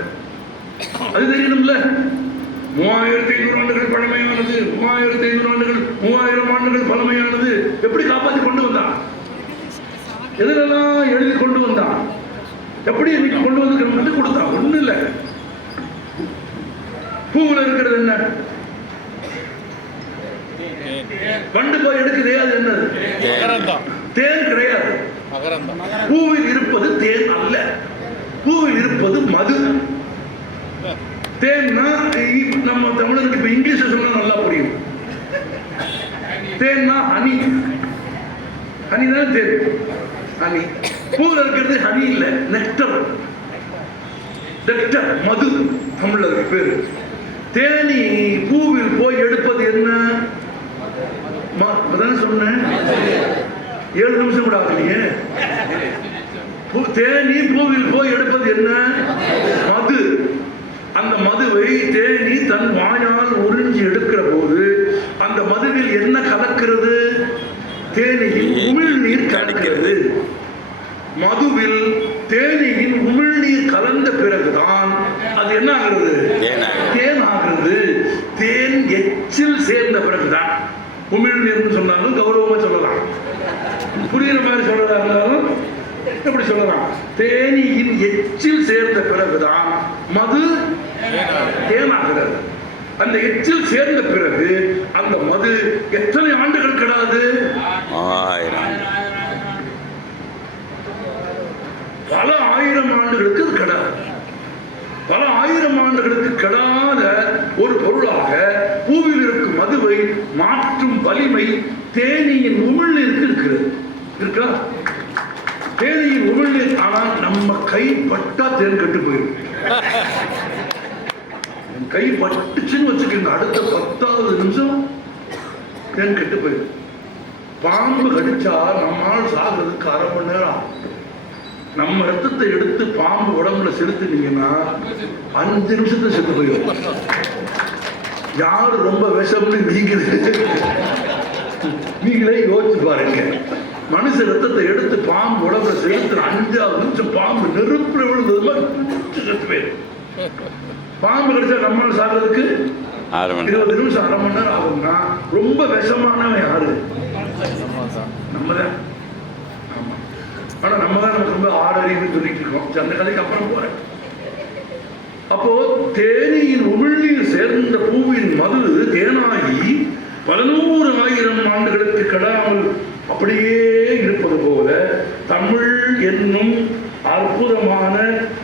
அது தெரியணும்ல. 3500 ஆண்டுகள் பழமையானது, 3500 ஆண்டுகள், 3000 ஆண்டுகள் பழமையானது எப்படி காப்பாற்றி கொண்டு வந்தான்? எதிலெல்லாம் எழுதி கொண்டு வந்தான்? எப்படி இன்னைக்கு கொண்டு வந்து கண்டு கொடுத்தான்? ஒண்ணு இல்லை. பூவில் இருக்கிறது என்ன? கண்டு போய் எடுக்குதே, அது என்னது? தேன் கிடையாது. பூவில் இருப்பது தேன் அல்ல, பூவில் இருப்பது மது. தேன்னா நம்ம தமிழருக்கு இப்ப இங்கிலீஷ் சொன்னா நல்லா புரியும். தேன்னா ஹனி. ஹனி தான் தேன். ஹனி. பூவில் இருக்கிறது ஹனி இல்ல, நெக்டர். நெக்டர் மது தமிழருக்கு பேரு. தேனி பூவில் போய் எடுப்பது என்ன? சொன்னேன் 7 நிமிஷம் கூட ஆகலையே. தேனி பூவில் போய் எடுப்பது என்ன? மது. அந்த மதுவை தேனி தன் வாயால் உறிஞ்சி எடுக்கிற போது அந்த மதுவில் என்ன கலக்கிறது? தேனியின் உமிழ்நீர் கலக்கிறது. மதுவில் தேனியின் உமிழ்நீர் கலந்த பிறகுதான் அது என்ன ஆகிறது? தேன் ஆகிறது. தேன் எச்சில் சேர்ந்த பிறகுதான். உமிழ்நீர்னு சொன்னாலும் கௌரவமா சொல்லலாம், புரியுற மாதிரி சொல்றதா இருந்தாலும் எப்படி சொல்லலாம்? தேனியின் எச்சில் சேர்ந்த பிறகுதான் மது தேனாகிறது. அந்த எச்சில் சேர்ந்த பிறகு அந்த மது எத்தனை ஆண்டுகள் கிடாது? 1000. பல 1000 ஆண்டுகளுக்கு கிடாது. பல 1000 ஆண்டுகளுக்கு கெடாத ஒரு பொருளாக பூவில் இருக்கும் மதுவை மாற்றும் வலிமை தேனியின் உமிழ்நீருக்கு இருக்கிறது. இருக்கா? தேனியின் உமிழ்நீர். ஆனால் நம்ம கை பட்டா தேன் கெட்டு போயிடும். கை பட்டுச்சுன்னு வச்சுக்கோங்க, அடுத்த 10வது நிமிஷம் தேன் கெட்டு போயிடும். பாம்பு கடிச்சா நம்மால் சாகிறதுக்கு 1/2 மணி நேரம். நம்ம ரத்தத்தை எடுத்து பாம்பு உடம்புல செலுத்தினீங்கன்னா 5 நிமிஷத்துல செத்து போயிடும். யாரு ரொம்ப விஷம்னு நீங்களே யோசிச்சு பாருங்க. மனுஷ ரத்தத்தை எடுத்து பாம்பு உடம்புல செலுத்துற 5வது நிமிஷம் பாம்பு நெருப்புல விழுந்தது மாதிரி செத்து போயிடும். பாம்பு கடிச்சா நம்மளால சாகிறதுக்கு 20 நிமிஷம் 1/2 மணி நேரம் ஆகும்னா ரொம்ப விஷமானவன் யாரு? நம்மதான். ஆனா நம்ம தான் நமக்கு ரொம்ப ஆறறிவுன்னு சொல்லிட்டு இருக்கோம். அந்த கதைக்கு அப்புறம் போறேன். அப்போ தேனியின் உமிழ்நீர் சேர்ந்த பூவின் மது தேனாகி 100,000 ஆண்டுகளுக்கு கெடாமல் அப்படியே இருப்பது போல தமிழ் என்னும் அற்புதமான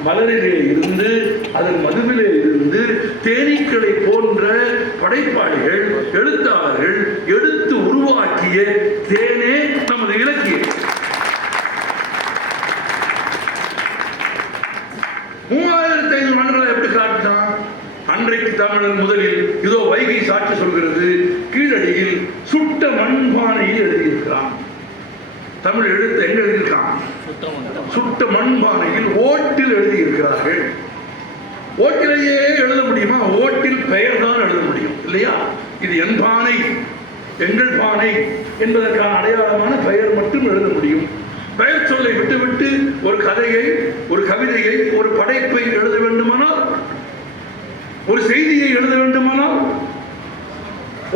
மலரிலே இருந்து, அதன் மதுவிலே இருந்து தேனீக்களை போன்ற படைப்பாளிகள், எழுத்தாளர்கள் எடுத்து உருவாக்கிய தேனே நமது இலக்கியம். 3500 ஆண்டுகளை எப்படி காட்டினான்? அன்றைக்கு தமிழன் முதலில் இதோ வைகை சாட்சி சொல்கிறது, கீழடியில் சுட்ட மண்பானையில் எழுதியிருக்கிறான். தமிழ் எழுத்து எங்க எழுதியிருக்கான்? சுட்ட மண்பானையில் ஓட்டில் எழுதியிருக்கிறார்கள். ஓட்டிலேயே எழுத முடியுமா? ஓட்டில் பெயர் தான் எழுத முடியும் இல்லையா? இது என் பானை, எங்கள் பானை என்பதற்கான அடையாளமான பெயர் மட்டும் எழுத முடியும். பெயர் சொல்லை விட்டுவிட்டு ஒரு கதையை, ஒரு கவிதையை, ஒரு படைப்பை எழுத வேண்டுமானால், ஒரு செய்தியை எழுத வேண்டுமானால்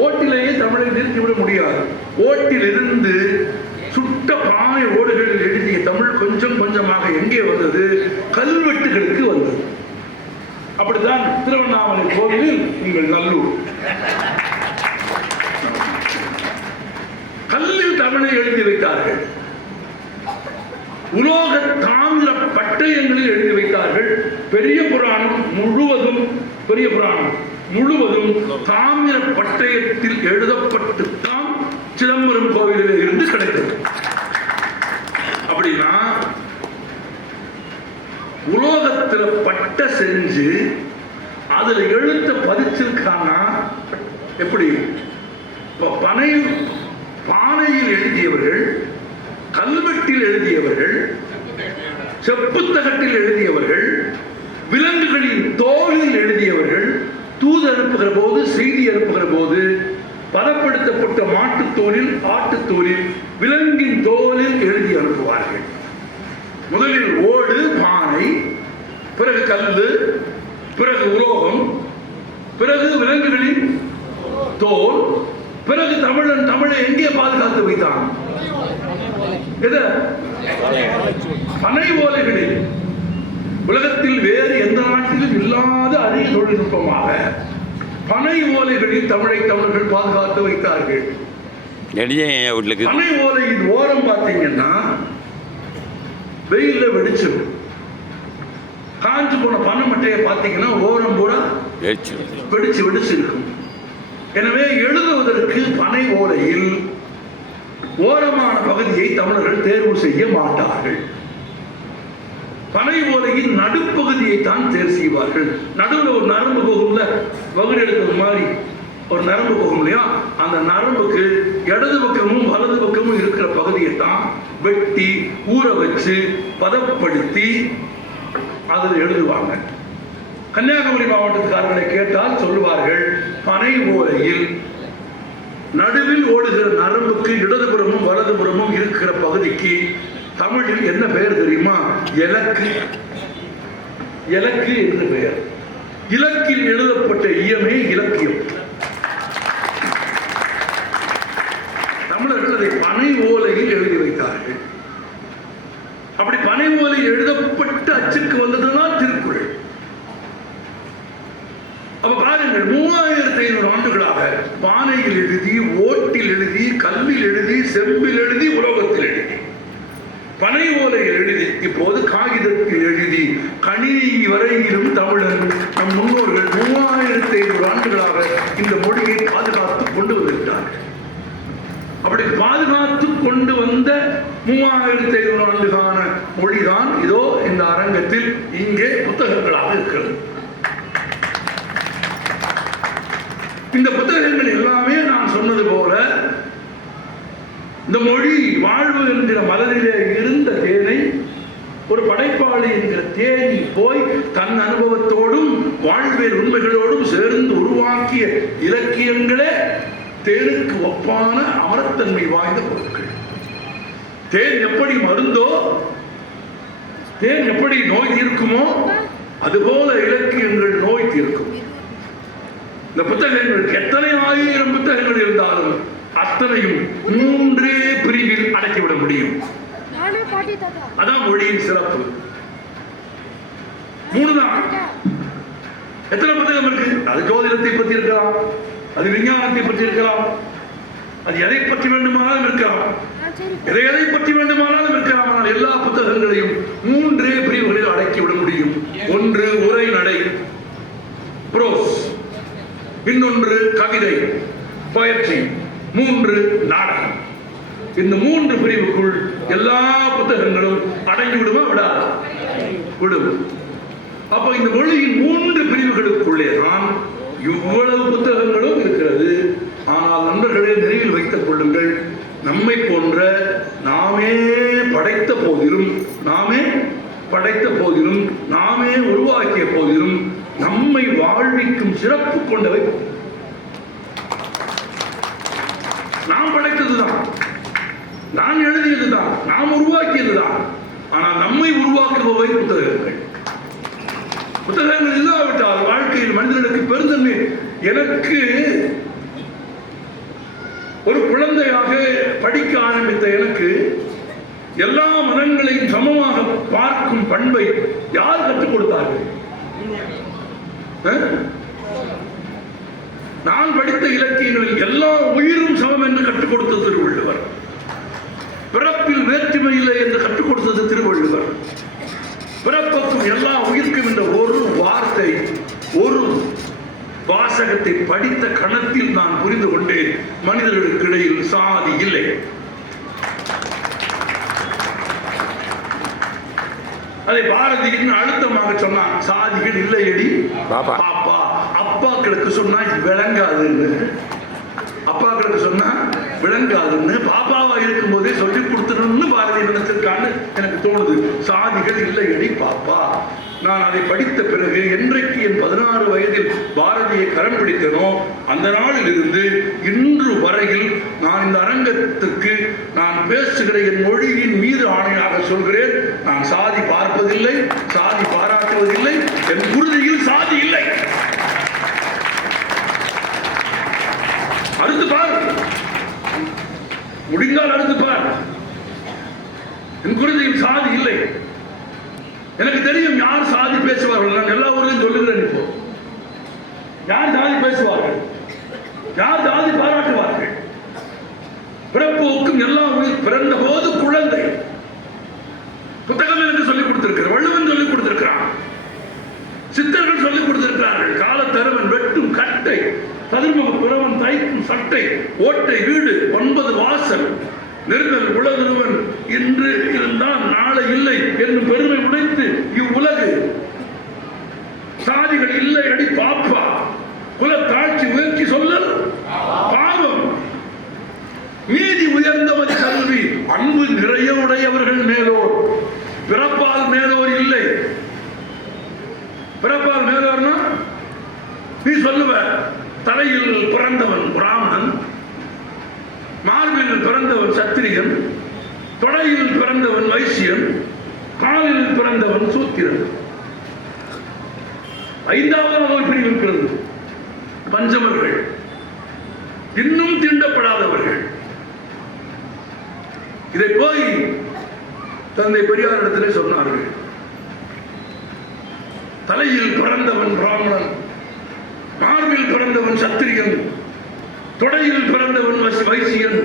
ஓட்டிலேயே தமிழை நிறுத்திவிட முடியாது. ஓட்டில் இருந்து சுட்ட பானை ஓடுகளில் எழுதிய தமிழ் கொஞ்சம் கொஞ்சமாக எங்கே வந்தது? கல்வெட்டுகளுக்கு வந்தது. அப்படித்தான் திருவண்ணாமலை கோவிலில் உங்கள் நல்லூர் கல்லில் தமிழ் புராணங்களை எழுதி வைத்தார்கள், உலோக தாமிர பட்டயங்களில் எழுதி வைத்தார்கள். பெரிய புராணம் முழுவதும் தாமிர பட்டயத்தில் எழுதப்பட்டுத்தான் சிதம்பரம் கோவிலில் இருந்து கிடைத்தது. அப்படின்னா உலோகத்துல பட்டை செஞ்சு அதுல எழுத்த பதிச்சிருக்கானா எப்படி? பானையில் எழுதியவர்கள், கல்வெட்டில் எழுதியவர்கள், செப்புத்தகட்டில் எழுதியவர்கள், விலங்குகளின் தோலில் எழுதியவர்கள், தூது அனுப்புகிற போது, செய்தி அனுப்புகிற போது பதப்படுத்தப்பட்ட மாட்டுத்தோலில், ஆட்டுத்தோலில், விலங்கின் தோலில் எழுதி அனுப்புவார்கள். முதலில் ஓடு, பானை, பிறகு கல்லு, பிறகு உலோகம், பிறகு விலங்குகளின் தோல், பிறகு தமிழை எங்கே பாதுகாத்து வைத்தான்? பனை ஓலைகளில். உலகத்தில் வேறு எந்த நாட்டிலும் இல்லாத அரிய தொழில்நுட்பமாக பனை ஓலைகளில் தமிழர்கள் பாதுகாத்து வைத்தார்கள். பனை ஓலையின் ஓரம் பார்த்தீங்கன்னா வெயில்ல வெடிச்சு, காஞ்சு போன பனை மட்டையை பார்த்தீங்கன்னா ஓரம் பூரா வெடிச்சு இருக்கும். எனவே எழுதுவதற்கு பனை ஓலையில் ஓரமான பகுதியை தமிழர்கள் தேர்வு செய்ய மாட்டார்கள். பனை ஓலையின் நடுப்பகுதியை தான் தேர்வு செய்வார்கள். நடுவில் ஒரு நரம்பு போகும்ல, வகுடு எடுக்கிறது மாதிரி ஒரு நரம்பு போகும் இல்லையா, அந்த நரம்புக்கு இடது பக்கமும் வலது பக்கமும் இருக்கிற பகுதியை தான் வெட்டி ஊற வச்சு பதப்படுத்தி அதில் எழுதுவாங்க. கன்னியாகுமரி மாவட்டத்துக்காரர்களை கேட்டால் சொல்லுவார்கள், பனை ஓலையில் நடுவில் ஓடுகிற நரம்புக்கு இடதுபுறமும் வலதுபுறமும் இருக்கிற பகுதிக்கு தமிழில் என்ன பெயர் தெரியுமா? இலக்கு. இலக்கு என்று பெயர். இலக்கில் எழுதப்பட்ட இயமே இலக்கியம். தமிழர்கள் அதை பனை ஓலையில் எழுதி வைத்தார்கள். அப்படி பனை ஓலையில் எழுதப்பட்ட அச்சுக்கு வந்ததுதான் திருக்குறள். அப்ப பாருங்கள், 3500 ஆண்டுகளாக பானையில் எழுதி, ஓட்டில் எழுதி, கல்லில் எழுதி, செம்பில் எழுதி, உலோகத்தில் எழுதி, பனை ஓலையில் எழுதி, இப்போது காகிதத்தில் எழுதி, கணினி வரையிலும் தமிழர் நம் முன்னோர்கள் 3500 ஆண்டுகளாக இந்த மொழியை பாதுகாத்து கொண்டு வந்திருக்கிறார்கள். அப்படி பாதுகாத்து கொண்டு வந்த 3500 ஆண்டுகான மொழிதான் இதோ இந்த அரங்கத்தில் இங்கே புத்தகங்களாக இருக்கிறது. இந்த புத்தகங்கள் எல்லாமே நான் சொன்னது போல இந்த மொழி வாழ்வு என்கிற மலரிலே இருந்த தேனை ஒரு படைப்பாளி என்கிற தேனி போய் தன் அனுபவத்தோடும் வாழ்வியல் உண்மைகளோடும் சேர்ந்து உருவாக்கிய இலக்கியங்களே தேனுக்கு ஒப்பான அமரத்தன்மை வாய்ந்த பொருட்கள். தேன் எப்படி மருந்தோ, தேன் எப்படி நோய் தீர்க்குமோ, அதுபோல இலக்கியங்கள் நோய் தீர்க்கும். இந்த புத்தகங்களுக்கு எத்தனை 1000 புத்தகங்கள் இருந்தாலும் அத்தனையும் 3 பிரிவில் அடக்கிவிட முடியும். அதான் மொழியின் சிறப்பு. 3 தான். எத்தனை புத்தகம் இருக்கு? அது ஜோதிடத்தை பற்றி இருக்கலாம், அது விஞ்ஞானத்தை பற்றி இருக்கலாம், அது எதை பற்றி வேண்டுமானாலும் இருக்கலாம், எதை பற்றி வேண்டுமானாலும் இருக்கலாம். ஆனால் எல்லா புத்தகங்களையும் 3 பிரிவுகளில் அடக்கிவிட முடியும். ஒன்று உரைநடை, புரோஸ், இன்னொன்று கவிதை, போயட்ரி, 3 நாடகம். இந்த 3 பிரிவுக்குள் எல்லா புத்தகங்களும் அடங்கி விடுமா? விடாது, விடும். அப்ப இந்த மொழியின் 3 பிரிவுகளுக்குள்ளே தான் இவ்வளவு புத்தகங்களும் இருக்கிறது. ஆனால் நண்பர்களே, நினைவில் வைத்துக் கொள்ளுங்கள், நம்மை போன்ற நாமே படைத்த போதிலும், நாமே உருவாக்கிய போதிலும் நம்மை வாழ்விக்கும் சிறப்பு கொண்டவை. நாம் படைத்ததுதான், நான் எழுதியதுதான், நாம் உருவாக்கியதுதான். ஆனால் நம்மை உருவாக்குபவை புத்தகங்கள். புத்தகங்கள் இல்லாவிட்டால் வாழ்க்கையில் மனிதனுக்கு பெருந்தன்மை. எனக்கு ஒரு குழந்தையாக படிக்க ஆரம்பித்த எனக்கு எல்லா மனங்களையும் சமமாக பார்க்கும் பண்பை யார் கற்றுக் கொடுத்தார்கள்? நான் படித்த இலக்கியங்களில் எல்லா உயிரும் சமம் என்று கற்றுக் கொடுத்த திருவள்ளுவர். புத்தகத்தை படித்த கணத்தில் நான் புரிந்து கொண்டேன், மனிதர்களுக்கு இடையில் சாதி இல்லை. அதை பாரதி இன்னும் அழுத்தமாக சொன்னான், சாதிகள் இல்லையடி பாப்பா. பாப்பா. அப்பாக்களுக்கு சொன்னா விளங்காதுன்னு, அப்பாக்களுக்கு சொன்னா விளங்காதுன்னு பாப்பாவா இருக்கும் போதே சொல்லி கொடுத்துடணும்னு பாரதி நினைச்சிருக்கான்னு எனக்கு தோணுது. சாதிகள் இல்லையடி பாப்பா. நான் அதை படித்த பிறகு என்றைக்கு என் 16 வயதில் பாரதியை கரம் பிடித்தனோ அந்த நாளில் இருந்து இன்று வரையில் நான் இந்த அரங்கத்துக்கு நான் பேசுகிற என் மொழியின் மீது ஆணையாக சொல்கிறேன், நான் சாதி பார்ப்பதில்லை, சாதி பாராட்டுவதில்லை, என் குருதியில் சாதி இல்லை. அடுத்து பார், முடிந்தால் அடுத்து பார், என் குருதியில் சாதி இல்லை. எனக்கு தெரியும் யார் சாதி பேசுவார்கள். நான் எல்லா ஊரிலும் சொல்லுகிறேன். இப்போ யார் சாதி பேசுவார்கள், யார் சாதி பாராட்டுவார்கள். பிறப்போக்கும் எல்லா உயிர் பிறந்த போது குழந்தை. புத்தகம் எனக்கு சொல்லிக் கொடுத்திருக்கிறார், வள்ளுவன் சொல்லிக் கொடுத்திருக்கிறான், சித்தர்கள் சொல்லிக் கொடுத்திருக்கிறார்கள். காலத்தருவன் வெட்டும் கட்டை, கதிர்முக பிறவன் தைக்கும் சட்டை, ஓட்டை வீடு 9 வாசல், நெருங்கல் உலகுவன் இன்று இருந்தால் நாளை இல்லை என்னும் பெருமை உடைத்து இவ்வுலகு சாதிகள் இல்லை அடி பாப்பா. குல தாட்சி முயற்சி சொல்லல் பாவம். நீதி உயர்ந்தவர் கல்வி, அன்பு நிறைய உடையவர்கள் மேலோர், பிறப்பால் மேலோர் இல்லை. பிறப்பால் மேலோர்னா நீ சொல்லுவ, தலையில் பிறந்தவன் பிராமணன், மார்பில் பிறந்தவன் சத்திரியன், தொடையில் பிறந்தவன் வைசியன், காலில் பிறந்தவன் சூத்திரன். 5வது ஒரு பிரிவு இருக்கிறது, பஞ்சமர்கள், இன்னும் தீண்டப்படாதவர்கள். இதை போய் தந்தை பெரியாரிடத்திலே சொன்னார்கள். தலையில் பிறந்தவன் பிராமணன், மார்பில் பிறந்தவன் சத்திரியன், தொடையில் பிறந்தவன் வைசியன்,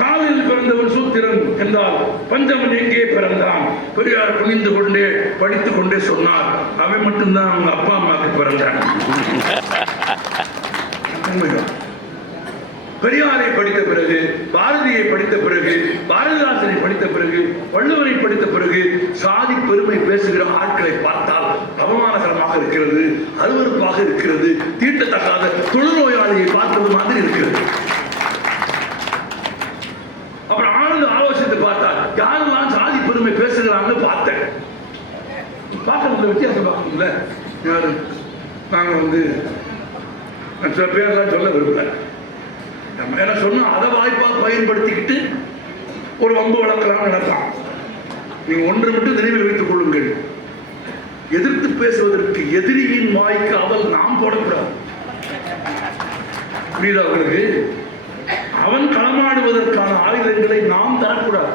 காலில் பிறந்தவன் சூத்திரன் என்றால் பஞ்சமன் எங்கே பிறந்தான்? பெரியார் குனிந்து கொண்டே படித்துக் கொண்டே சொன்னார், அவன் மட்டும்தான் அவங்க அப்பா அம்மாவுக்கு பிறந்தான். பெரியாரை படித்த பிறகு, பாரதியை படித்த பிறகு, பாரதிதாசனை படித்த பிறகு, வள்ளுவனை படித்த பிறகு சாதி பெருமை பேசுகிற ஆட்களை பார்த்தால் அவமானகரமாக இருக்கிறது, அருவருப்பாக இருக்கிறது, தீண்டத்தக்காத தொழுநோயாளியை பார்ப்பது மாதிரி இருக்கிறது. அப்புறம் ஆழ்ந்து ஆலோசித்து பார்த்தால் யாரெல்லாம் சாதி பெருமை பேசுகிறான்னு பார்த்தேன். பார்க்கறது வித்தியாசம் பார்க்கணும்ல. யாரு நாங்கள் சில பேர்லாம் சொல்ல விரும்பல. நம்ம என்ன சொன்னோம், அதை வாய்ப்பாக பயன்படுத்திக்கிட்டு ஒரு வம்பு வளர்க்கலாம்னு நினைக்கலாம். நீங்க ஒன்று மட்டும் நினைவில் வைத்துக் கொள்ளுங்கள், எதிர்த்து பேசுவதற்கு எதிரியின் வாய்க்கு அவள் நாம் போடக்கூடாது. புரியுதா அவர்களுக்கு? அவன் களமாடுவதற்கான ஆயுதங்களை நாம் தரக்கூடாது.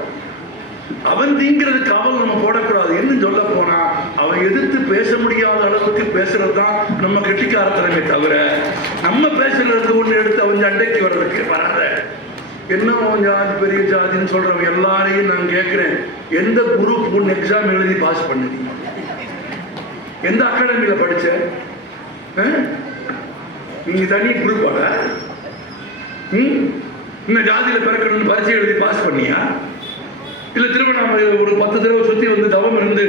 அவன் தீங்கிறதுக்கு அவள் நம்ம போடக்கூடாது. என்ன சொல்ல போனா, அவன் எதிர்த்து பேச முடியாத அளவுக்கு பேசுறது தான் நம்ம கெட்டிக்காரத்தனமே தவிர, நம்ம பேசுறது ஒண்ணு எடுத்து அவன் சண்டைக்கு வர்றதுக்கு வராத. என்ன அவன் ஜாதி பெரிய ஜாதின்னு சொல்றவன் எல்லாரையும் நான் கேட்கிறேன், எந்த குரூப் ஒன்று எக்ஸாம் எழுதி பாஸ் பண்ணுறீங்க? எந்த அகாடமியில படிச்ச? நீங்க தனி குரூப்பாக இந்த ஜாதியில பிறக்கணும்னு பரிச்சை எழுதி பாஸ் பண்ணியா? இல்ல திருவண்ணாமலையில் ஒரு 10 தடவை சுத்தி வந்து தவம் இருந்து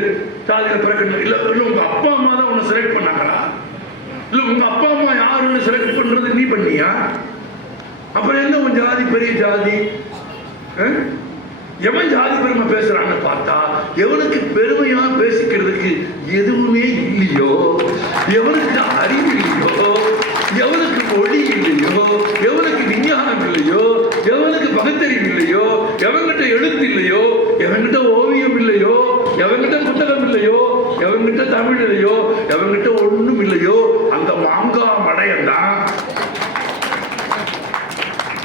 ஜாதியில பிறக்கணும்? இல்ல உங்க அப்பா அம்மா தான் உன்னை செலக்ட் பண்ணாங்களா? இல்ல உங்க அப்பா அம்மா யாருன்னு செலக்ட் பண்றது நீ பண்ணியா? அப்புறம் என்ன உன் ஜாதி பெரிய ஜாதி? எவன் ஜாதி பெருமை பேசுறான்னு பார்த்தா, எவனுக்கு பெருமையா பேசிக்கிறதுக்கு எதுவுமே இல்லையோ, எவனுக்கு அறிவு இல்லையோ, எவனுக்கு மொழி இல்லையோ, எவனுக்கு விஞ்ஞானம் இல்லையோ, எவனுக்கு பகுத்தறிவு இல்லையோ, எவன்கிட்ட எழுத்து இல்லையோ, எவன்கிட்ட ஓவியம் இல்லையோ, எவன்கிட்ட புத்தகம் இல்லையோ, எவன்கிட்ட தமிழ் இல்லையோ, எவன்கிட்ட ஒண்ணும் இல்லையோ, அந்த மாங்கா மடையன் தான்.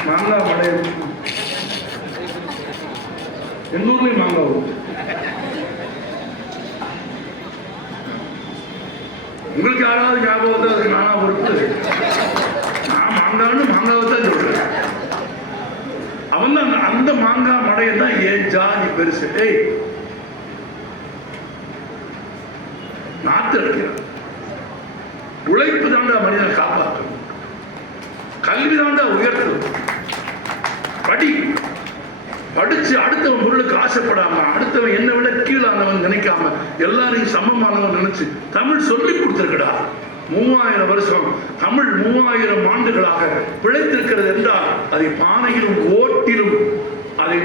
மாங்கா மடையன் எங்க ஊர்லயும் மாங்கா வரும். உங்களுக்கு யாராவது ஞாபகத்தை அதுக்கு நானா பொறுப்பு? நான் மாங்கான்னு மாங்காவை தான் சொல்றேன். அவன் தான் அந்த மாங்காய் மடையன் தான் ஏன் ஜாதி பெருசு. நாத்து அடிக்கிறான். உழைப்பு தாண்டா மனிதனை காப்பாற்றும். கல்விதாண்டா உயர்த்தும். படி, படிச்சு அடுத்தவன் பொருளுக்கு ஆசைப்படாம, அடுத்தவன் என்னை விட கீழானவன் நினைக்காம, எல்லாரையும் சமமானவன் நினைச்சு தமிழ் சொல்லி கொடுத்திருக்கடா. 3000 வருஷம் தமிழ் 3000 ஆண்டுகளாக பிழைத்திருக்கிறது என்றால் அதை பானையிலும் ஓட்டிலும் அதை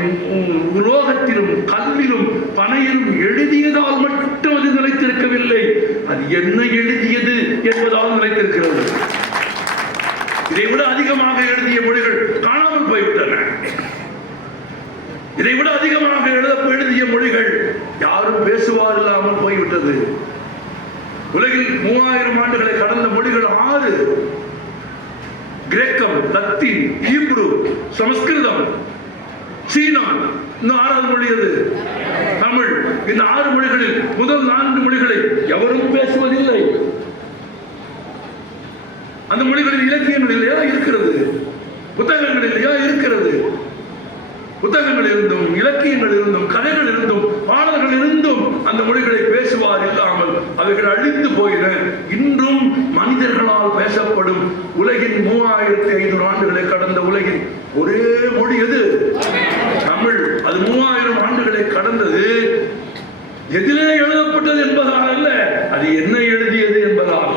உலோகத்திலும் கல்விலும் பனையிலும் எழுதியதால் மட்டும் அது நிலைத்திருக்கவில்லை, அது என்ன எழுதியது என்பதால் நிலைத்திருக்கிறது. இதை விட அதிகமாக எழுதிய மொழிகள் காணாமல் போய்விட்டன. இதை விட அதிகமாக எழுதிய மொழிகள் யாரும் பேசுவார் இல்லாமல் போய்விட்டது. உலகில் 3000 ஆண்டுகளை கடந்த மொழிகள் 6: கிரேக்கம், லத்தீன், ஹீப்ரு, சமஸ்கிருதம், சீனம். இன்னும் 6வது மொழி அது தமிழ். இந்த 6 மொழிகளில் முதல் 4 மொழிகளை எவரும் பேசுவதில்லை. அந்த மொழிகளில் இலக்கியங்கள் இல்லையா? இருக்கிறது. புத்தகங்கள் இல்லையா? இருக்கிறது. புத்தகங்கள் இருந்தும், இலக்கியங்கள் இருந்தும், கதைகள் இருந்தும், பாடல்கள் இருந்தும் அந்த மொழிகளை பேசுவார் இல்லாமல் அவைகள் அழிந்து போயின. இன்றும் மனிதர்களால் பேசப்படும் உலகின் 3500 ஆண்டுகளை கடந்த உலகின் ஒரே மொழி எது? தமிழ். அது 3000 ஆண்டுகளை கடந்தது. எதிலே எழுதப்பட்டது என்பதால் அல்ல, அது என்ன எழுதியது என்பதால்.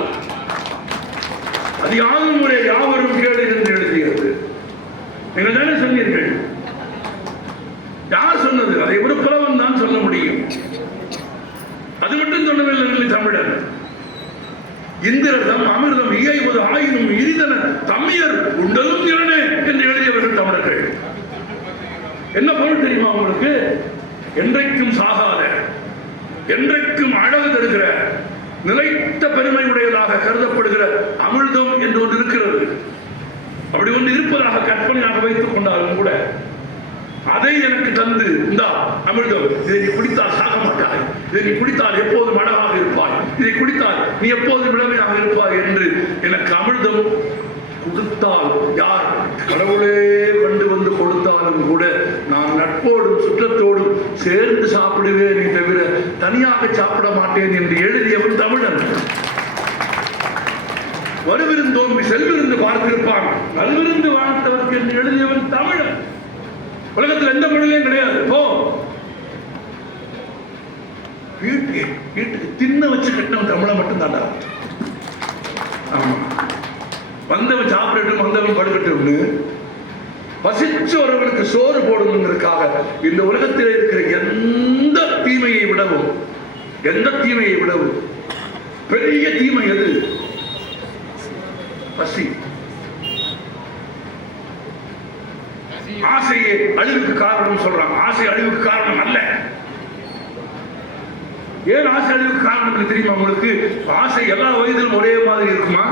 அது யாரும் முறை யாவரும் கேளு என்று எழுதியது. நீங்கள் தானே சொன்னீர்கள். யார் சொன்னது? அதை ஒரு புலவன் தான் சொல்ல முடியும். அது மட்டும் சொல்லவில்லை தமிழர். இந்திரதம் அமிர்தம் இயைவது ஆயினும் இரிதன தம்மியர் உண்டலும் திறனே என்று எழுதியவர்கள் தமிழர்கள். என்ன பொருள் தெரியுமா உங்களுக்கு? என்றைக்கும் சாகாத, என்றைக்கும் அழகு தருகிற, நிலைத்த பெருமை உடையதாக கருதப்படுகிற அமிர்தம் என்று ஒன்று இருக்கிறது. அப்படி ஒன்று இருப்பதாக கற்பனையாக வைத்துக் கொண்டாலும் கூட அதை எனக்கு தந்து, இந்தா அமிர்தம், இதை நீ குடித்தால் சாக மாட்டாய், இதை நீ குடித்தால் எப்போதும் அழகாக இருப்பாய், இதை குடித்தால் நீ எப்போதும் இளமையாக இருப்பாய் என்று எனக்கு அமிர்தம் கொடுத்தால், யார் கடவுளே கொண்டு வந்து கொடுத்தாலும் கூட நான் நட்போடும் சுற்றத்தோடும் சேர்ந்து சாப்பிடுவேனே தவிர தனியாக சாப்பிட மாட்டேன் என்று எழுதியவன் தமிழன். வருவிருந்தோம்பி செல்விருந்து பார்த்திருப்பான், நல்விருந்து வாழ்த்தவர்க்கு என்று எழுதியவன் தமிழன். உலகத்தில் எந்த மொழியிலும் கிடையாது. வீட்டுக்கு தின்ன வச்சு கட்டினவன் தமிழை மட்டும் தாண்டா. ஆமா, வந்தவன் சாப்பிடட்டும், வந்தவன் படுக்கட்டும்னு, பசிச்சு ஒருவனுக்கு சோறு போடணுங்கிறதுக்காக இந்த உலகத்தில் இருக்கிற எந்த தீமையை விடவும் பெரிய தீமை எது? பசி. ஆசையே அழிவுக்கு காரணம் சொல்றாங்க. ஆசை அழிவுக்கு காரணம் அல்ல. ஏன் ஆசை அழிவுக்கு காரணம் தெரியுமா உங்களுக்கு? ஆசை எல்லா வயதிலும் ஒரே மாதிரி இருக்குமா?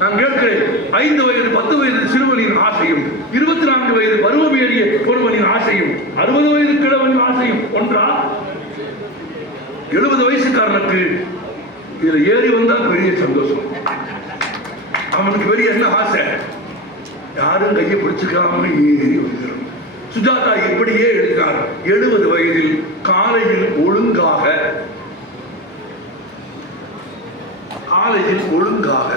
நான் கேட்கிறேன். 5 வயது 10 வயது சிறுவனின் ஆசையும், 24 வயது பருவமேறிய ஒருவனின் ஆசையும், 60 வயது கிழவனின் ஆசையும் ஒன்றா? 70 வயசுக்காரனுக்கு இதுல ஏறி வந்தால் பெரிய சந்தோஷம். அவனுக்கு பெரிய என்ன ஆசை? யாரும் கையை பிடிச்சுக்காம ஏறி வந்துடும். சுஜாதா இப்படியே எழுதினார். 70 வயதில் காலையில் ஒழுங்காக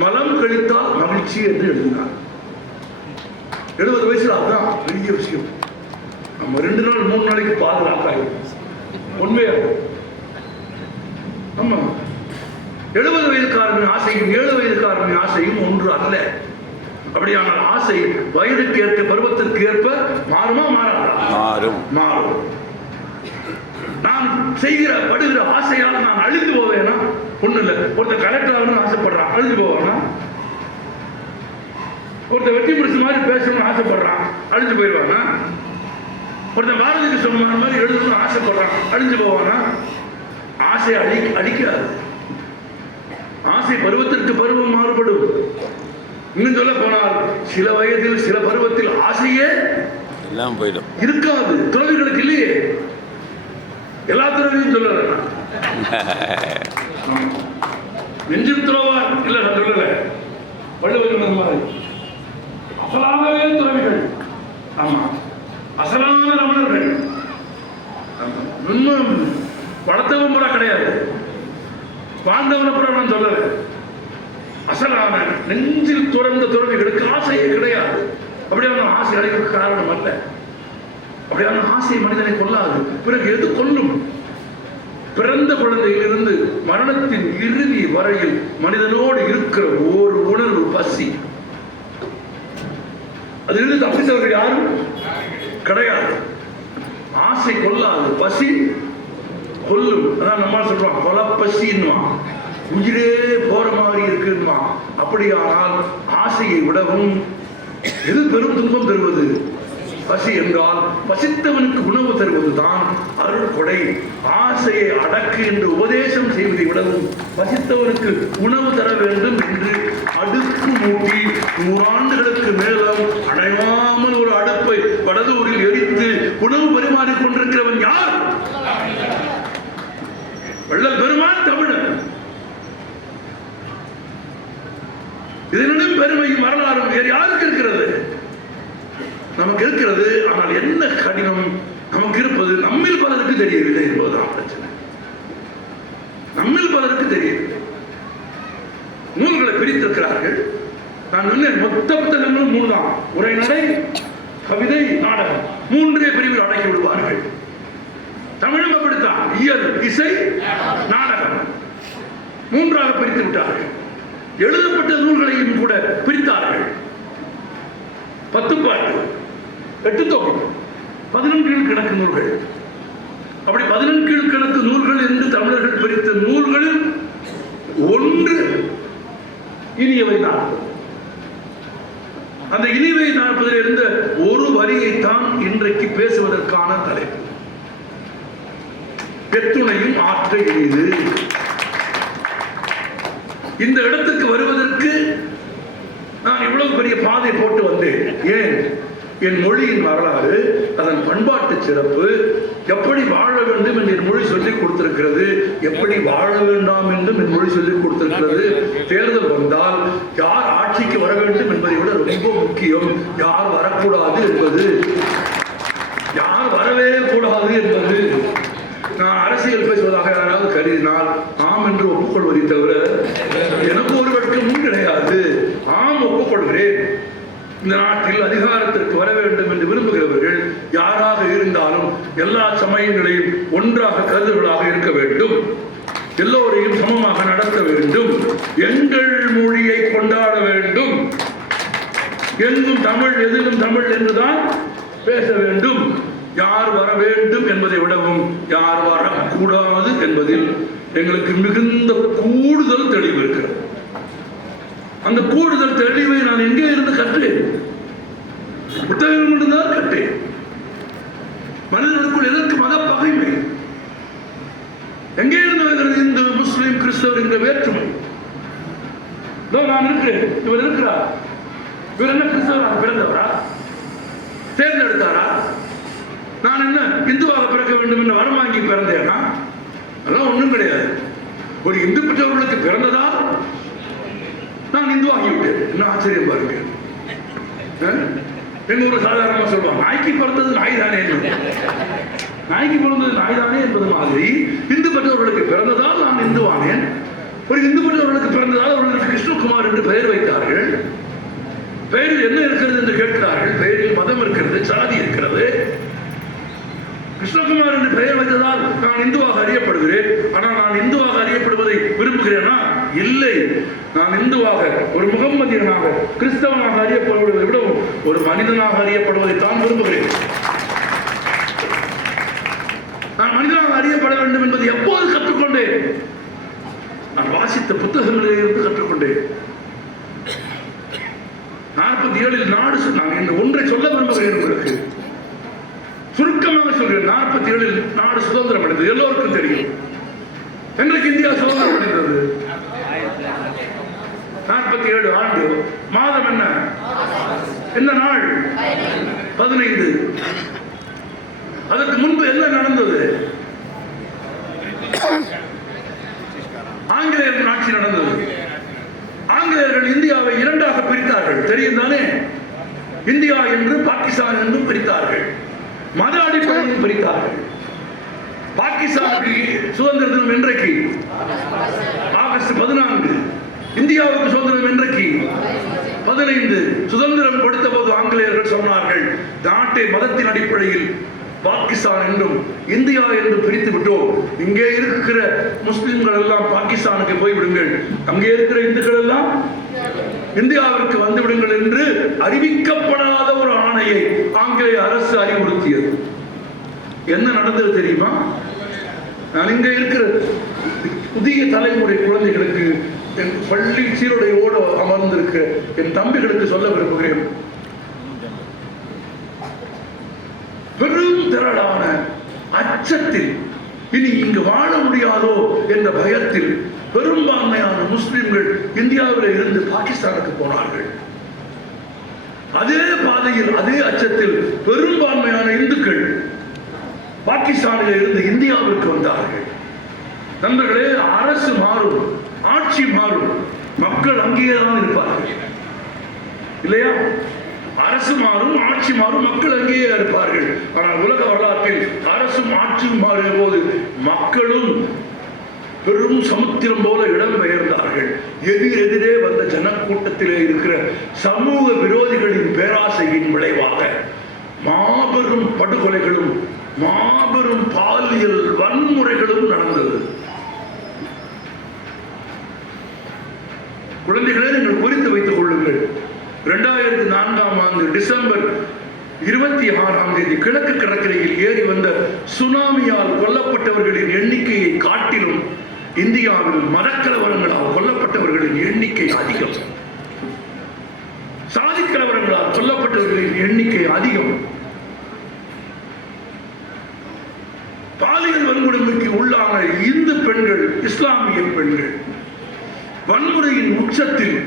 மலம் கழித்தால் மகிழ்ச்சி என்று எழுதினார். 70 வயசுல அதுதான் பெரிய விஷயம். நம்ம 2 நாள் 3 நாளைக்கு பாதுகாப்பாக உண்மையா? ஆமா, 70 வயதுக்காரனின் ஆசையும் 7 வயதுக்காரனின் ஆசையும் ஒன்று அல்ல. அப்படியானால் ஆசை வயதுக்கு ஏற்ற, பருவத்திற்கு ஏற்ப மாறுமா? மாறும். நான் படுகிற ஆசையால் நான் அழிந்து போவேனா? ஒண்ணு இல்லை. ஒருத்தர் கலெக்டர் ஆசைப்படுறான், அழிஞ்சு போவானா? ஒருத்தர் வெற்றி முடிச்சு மாதிரி பேசணும்னு ஆசைப்படுறான், அழிஞ்சு போயிடுவானா? ஒருத்தர் பாரதி கிருஷ்ண மாதிரி எழுதணும்னு ஆசைப்படுறான், அழிஞ்சு போவானா? ஆசை அழிக்காது. ஆசை பருவத்திற்கு பருவம் மாறுபடும். இன்னும் சொல்ல போனால் சில வயதில் சில பருவத்தில் ஆசையே எல்லாம் போயிடும், இருக்காது. துறவிகளுக்கு இல்லையே, எல்லா துறவியும் சொல்லல. நெஞ்சில் துறவார் இல்ல, நான் சொல்லல. வள்ளுவர் மாதிரி அசலாகவே துறவிகள். ஆமா, அசலான ரமணர்கள். இன்னும் படத்தவன் கூட கிடையாது, வாழ்ந்தவனை கூட நான் சொல்லல. அசலான நெஞ்சில் துறந்த துறவிகளுக்கு ஆசையே கிடையாது. அப்படியான ஆசை அடைவதற்கு காரணம் அல்ல. அப்படியான ஆசை மனிதனை கொல்லாது. பிறகு எது கொல்லும்? பிறந்த குழந்தையிலிருந்து மரணத்தின் இறுதி வரையில் மனிதனோடு இருக்கிற ஒரு உணர்வு பசி. அதிலிருந்து தப்பித்தவர்கள் யாரும் கிடையாது. ஆசை கொல்லாது, பசி கொல்லும். அதான் நம்ம சொல்றோம் கொலை பசின்னுவான், உயிரே போற மாதிரி இருக்குன்னுமா. அப்படியானால் ஆசையை விடவும் எது பெரும் துன்பம் தருவது? பசி என்றால் பசித்தவனுக்கு உணவு தருவதுதான் அருள் கொடை. ஆசையை அடக்கு என்று உபதேசம் செய்வதை விடவும் பசித்தவனுக்கு உணவு தர வேண்டும் என்று அடுப்பு மூட்டி 100 ஆண்டுகளுக்கு மேலும் அடையாமல் ஒரு அடுப்பை வடதூரில் எரித்து உணவு பரிமாறிக் கொண்டிருக்கிறவன் யார்? வள்ளல் பெருமான் தமிழன். இதனுடன் பெருமையும் வரலாறும் வேறு யாருக்கு இருக்கிறது? நமக்கு இருக்கிறது. ஆனால் என்ன கடினம் நமக்கு இருப்பது நம்மில் பலருக்கு தெரியவில்லை என்பதுதான் பிரச்சனை. நம்மில் பலருக்கு தெரியவில்லை. நூல்களை பிரித்திருக்கிறார்கள். நான் சொன்னேன் மொத்த புத்தகங்களும் 3 தான். உரைநடை, கவிதை, நாடகம் 3 பிரிவில் அடக்கி விடுவார்கள். தமிழும் அப்படித்தான். இயல், இசை, நாடகம் 3ஆக பிரித்து விட்டார்கள். எழுதப்பட்ட நூல்களையும் கூட பிரித்தார்கள். 10 பாட்டு, 8 தொகை, 11 கீழ்கணக்கு நூல்கள். அப்படி 11 கீழ்கணக்கு நூல்கள் என்று தமிழர்கள் பிரித்த நூல்களில் ஒன்று இனியவை நாற்பது. அந்த இனிவை நாற்பதில் இருந்த ஒரு வரியைத்தான் இன்றைக்கு பேசுவதற்கான தலைப்பு. எத்துணையும் ஆற்ற இனிது. இந்த இடத்துக்கு வருவதற்கு நான் இவ்வளவு பெரிய பாதை போட்டு வந்தேன். ஏன்? என் மொழியின் வரலாறு, அதன் பண்பாட்டு சிறப்பு, எப்படி வாழ வேண்டும் என்று என் மொழி சொல்லிக் கொடுத்திருக்கிறது, எப்படி வாழ வேண்டாம் என்றும் என் மொழி சொல்லிக் கொடுத்திருக்கிறது. தேர்தல் வந்தால் யார் ஆட்சிக்கு வர வேண்டும் என்பதை விட ரொம்ப முக்கியம் யார் வரக்கூடாது என்பது, யார் வரவே கூடாது என்பது. நான் அரசியல் பேசுவதாக யாராவது கருதினால் ஆம் என்று ஒப்புக்கொள்வதை தவிர எனக்கு ஒரு வெட்கமும் கிடையாது. ஆம், ஒப்புக்கொள்கிறேன். இந்த நாட்டில் அதிகாரத்திற்கு வர வேண்டும் என்று விரும்புகிறவர்கள் யாராக இருந்தாலும் எல்லா சமயங்களையும் ஒன்றாக கருதுகளாக இருக்க வேண்டும். எல்லோரையும் சமமாக நடத்த வேண்டும். எங்கள் மொழியை கொண்டாட வேண்டும். எங்கும் தமிழ், எதிலும் தமிழ் என்றுதான் பேச வேண்டும். யார் வர வேண்டும் என்பதை விடவும் யார் வரக்கூடாது என்பதில் எங்களுக்கு மிகுந்த கூடுதல் தெளிவு இருக்கிறது. அந்த கூடுதல் தெளிவை நான் எங்கே இருந்து கற்றேன்? புத்தகம் மட்டும்தான் கற்றேன். மனிதனுக்குள் எதற்கு மத பகைமை? எங்கே இருந்து வருகிறது இந்து, முஸ்லிம், கிறிஸ்தவர் என்ற வேற்றுமை? நான் இருக்கிறேன், இவர் இருக்கிறார். இவர் என்ன கிறிஸ்தவராக பிறந்தவரா? தேர்ந்தெடுத்தாரா? நான் என்ன இந்துவாக பிறக்க வேண்டும் என்று வரம் வாங்கி பிறந்தேனா? அதெல்லாம் ஒன்றும் கிடையாது. ஒரு இந்து பெற்றவர்களுக்கு பிறந்ததா நான் இந்து ஆகிவிட்டேன். என்ன ஆச்சரியம் பாருங்க. எங்க ஊர் சாதாரணமா சொல்லுவாங்க, நாய்க்கு பிறந்தது நாய் தானே, நாய்க்கு பிறந்தது நாய் தானே என்பது மாதிரி இந்து பெற்றவர்களுக்கு பிறந்ததால் நான் இந்துவானேன். ஒரு இந்து பெற்றவர்களுக்கு பிறந்ததால் அவர்களுக்கு கிருஷ்ணகுமார் என்று பெயர் வைத்தார்கள். பெயரில் என்ன இருக்கிறது என்று கேட்கிறார்கள். பெயரில் மதம் இருக்கிறது, சாதி இருக்கிறது. கிருஷ்ணகுமார் என்று பெயர் வைத்ததால் நான் இந்துவாக அறியப்படுகிறேன். ஆனால் நான் இந்துவாக அறியப்படுவதை விரும்புகிறேனா? இல்லை. நான் இந்துவாக, ஒரு முகம்மதியனாக, கிறிஸ்தவனாக அறியப்படுவதை விடவும் ஒரு மனிதனாக அறியப்படுவதை தான் விரும்புகிறேன். நான் மனிதனாக அறியப்பட வேண்டும் என்பதை எப்போது கற்றுக்கொண்டேன்? நான் வாசித்த புத்தகங்களில் இருந்து கற்றுக்கொண்டேன். 47 நாடு, நான் இந்த ஒன்றை சொல்ல விரும்புகிறேன் உங்களுக்கு. சுருக்கமாக சொல்கிறேன். 47 நாடு சுதந்திரம் அடைந்தது. எல்லோருக்கும் தெரியும். என்றைக்கு இந்தியா சுதந்திரம் அடைந்தது? 47 ஆண்டு. மாதம் என்ன? என்ன நாள்? 15. அதற்கு முன்பு என்ன நடந்தது? ஆங்கிலேயர் ஆட்சி நடந்தது. ஆங்கிலேயர்கள் இந்தியாவை 2ஆக பிரித்தார்கள். தெரியும் தானே? இந்தியா என்று பாகிஸ்தான் என்றும் பிரித்தார்கள். மத அடிப்படையில் பிரித்தார்கள். பாகிஸ்தானுக்கு சுதந்திர தினம் என்றைக்கு? ஆகஸ்ட் 14. இந்தியாவுக்கு சுதந்திரம் என்றைக்கு? 15. சுதந்திரம் கொடுத்த போது ஆங்கிலேயர்கள் சொன்னார்கள், நாட்டை மதத்தின் அடிப்படையில் பாகிஸ்தான் என்றும் இந்தியா என்று பிரித்து விட்டோம். இங்கே இருக்கிற முஸ்லிம்கள் எல்லாம் பாகிஸ்தானுக்கு போய்விடுங்கள், அங்கே இருக்கிற இந்துக்கள் எல்லாம் இந்தியாவிற்கு வந்து விடுங்கள் என்று அறிவிக்கப்படாத ஒரு ஆணையை ஆங்கிலேய அரசு அறிவுறுத்தியது. என்ன நடந்தது தெரியுமா? நான் இங்க இருக்கிற புதிய தலைமுறை குழந்தைகளுக்கு, என் பள்ளி சீருடையோடு அமர்ந்திருக்க என் தம்பிகளுக்கு சொல்ல விரும்புகிறேன். பெரும் திரளான அச்சத்தில், இனி இங்கு வாழ முடியாதோ என்ற பயத்தில் பெரும்பான்மையான முஸ்லிம்கள் இந்தியாவில் இருந்து பாகிஸ்தானுக்கு போனார்கள். அதே பாதையில், அதே அச்சத்தில் பெரும்பான்மையான இந்துக்கள் பாகிஸ்தானில் இருந்து இந்தியாவிற்கு வந்தார்கள். நண்பர்களே, அரசு மாறும், ஆட்சி மாறும், மக்கள் அங்கேயேதான் இருப்பார்கள் இல்லையா? அரசு மாறும், ஆட்சி மாறும், மக்கள் அங்கேயே இருப்பார்கள். ஆனால் உலக வரலாற்றில் அரசும் ஆட்சியும் மாறிய போது மக்களும் பெரும் சமுத்திரம் போல இடம் பெயர்ந்தார்கள். எதிரெதிரே வந்த ஜனக்கூட்டத்திலே இருக்கிற சமூக விரோதிகளின் பேராசையின் விளைவாக மாபெரும் படுகொலைகளும் மாபெரும் பாலியல் வன்முறைகளும் நடந்தது. குழந்தைகளே, நீங்கள் குறித்து வைத்துக் கொள்ளுங்கள். 2004ஆம் ஆண்டு டிசம்பர் 26ஆம் தேதி கிழக்கு கடற்கரையில் ஏறி வந்த சுனாமியால் கொல்லப்பட்டவர்களின் எண்ணிக்கையை காட்டிலும் இந்தியாவில் மதக்கலவரங்களால் கொல்லப்பட்டவர்களின் எண்ணிக்கை அதிகம். சாதி கலவரங்களால் கொல்லப்பட்டவர்களின் எண்ணிக்கை அதிகம். பாலியல் வன்கொடுமைக்கு உள்ளான இந்து பெண்கள், இஸ்லாமிய பெண்கள் வன்முறையின் உச்சத்தில்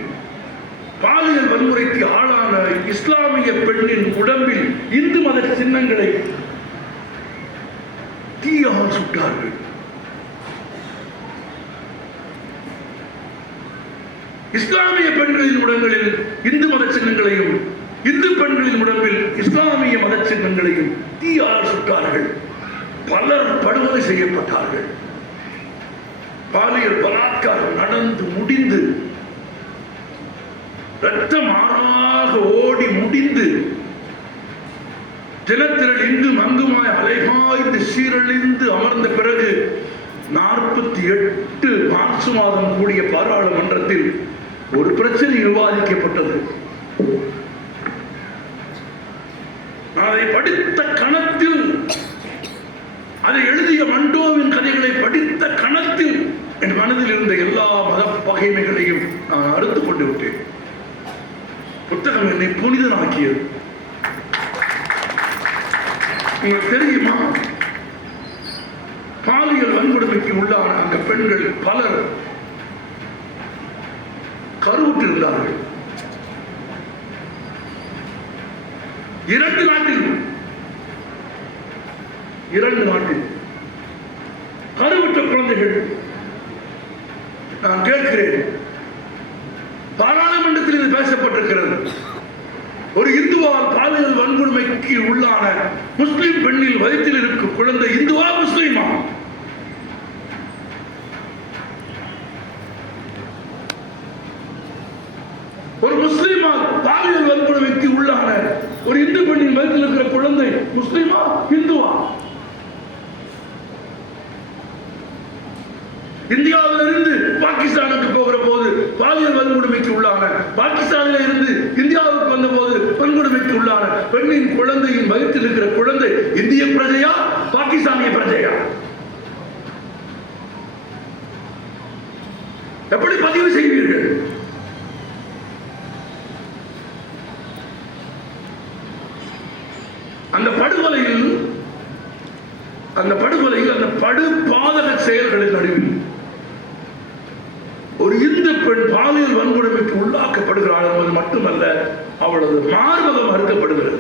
பாலியல் வன்முறைக்கு ஆளான இஸ்லாமிய பெண்ணின் உடம்பில் இந்து மத சின்னங்களை தீயால் சுட்டார்கள். இஸ்லாமிய பெண்களின் உடல்களில் இந்து மத சின்னங்களையும், இந்து பெண்களின் உடம்பில் இஸ்லாமிய மத சின்னங்களையும் தீயால் சுட்டார்கள். பலர் படுகொலை செய்யப்பட்டார்கள். பாலியல் பலாத்காரம் நடந்து முடிந்து ரத்தம் ஆறாக ஓடி முடிந்து ஜனத்திரள் இங்கும் அங்குமாய் அலைகாய்ந்து சீரழிந்து அமர்ந்த பிறகு 48 மார்ச் மாதம் கூடிய பாராளுமன்றத்தில் ஒரு பிரச்சனை விவாதிக்கப்பட்டது. நான் அதை படித்த கணத்தில், அதை எழுதிய மண்டோவின் கதைகளை படித்த கணத்தில் என் மனதில் இருந்த எல்லா மத பகைமைகளையும் நான் அறுத்துக் கொண்டு விட்டேன். புத்தகம் என்னை புனிதனாக்கியது. உங்களுக்கு தெரியுமா, பாலியல் வன்கொடுமைக்கு உள்ளான அந்த பெண்கள் பலர் கருவுற்றிருந்தார்கள். 2 நாட்டில் கருவுற்ற குழந்தைகள். நான் கேட்கிறேன், பாராளுமன்றத்தில் இது பேசப்பட்டிருக்கிறது. ஒரு இந்துவால் பாலியல் வன்கொடுமைக்கு உள்ளான முஸ்லிம் பெண்ணில் வயிற்றில் இருக்கும் குழந்தை இந்துவா முஸ்லிமா? ஒரு முஸ்லிமால் பாலியல் வன்கொடுமைக்கு உள்ளான ஒரு இந்து பெண்ணின் வயிற்றில் இருக்கிற குழந்தை முஸ்லிமா இந்துவா? இந்தியாவிலிருந்து பாகிஸ்தானுக்கு போகிற போது பாலியல் வன்கொடுமைக்கு உள்ளான, பாகிஸ்தானில் இருந்து இந்தியாவுக்கு வந்த போது வன்கொடுமைக்கு உள்ளான பெண்ணின் குழந்தையின் வயிற்றில் இருக்கிற குழந்தை இந்திய பிரஜையா பாகிஸ்தானிய பிரஜையா? எப்படி பதிவு செய்வீர்கள்? அந்த படுகொலையில், அந்த படு பாதக செயல்களின் நடுவில் ஒரு இந்து பெண் பாலியல் வன்கொடுமைக்கு உள்ளாக்கப்படுகிறாள் என்பது மட்டுமல்ல, அவளது மார்பகம் மறுக்கப்படுகிறது.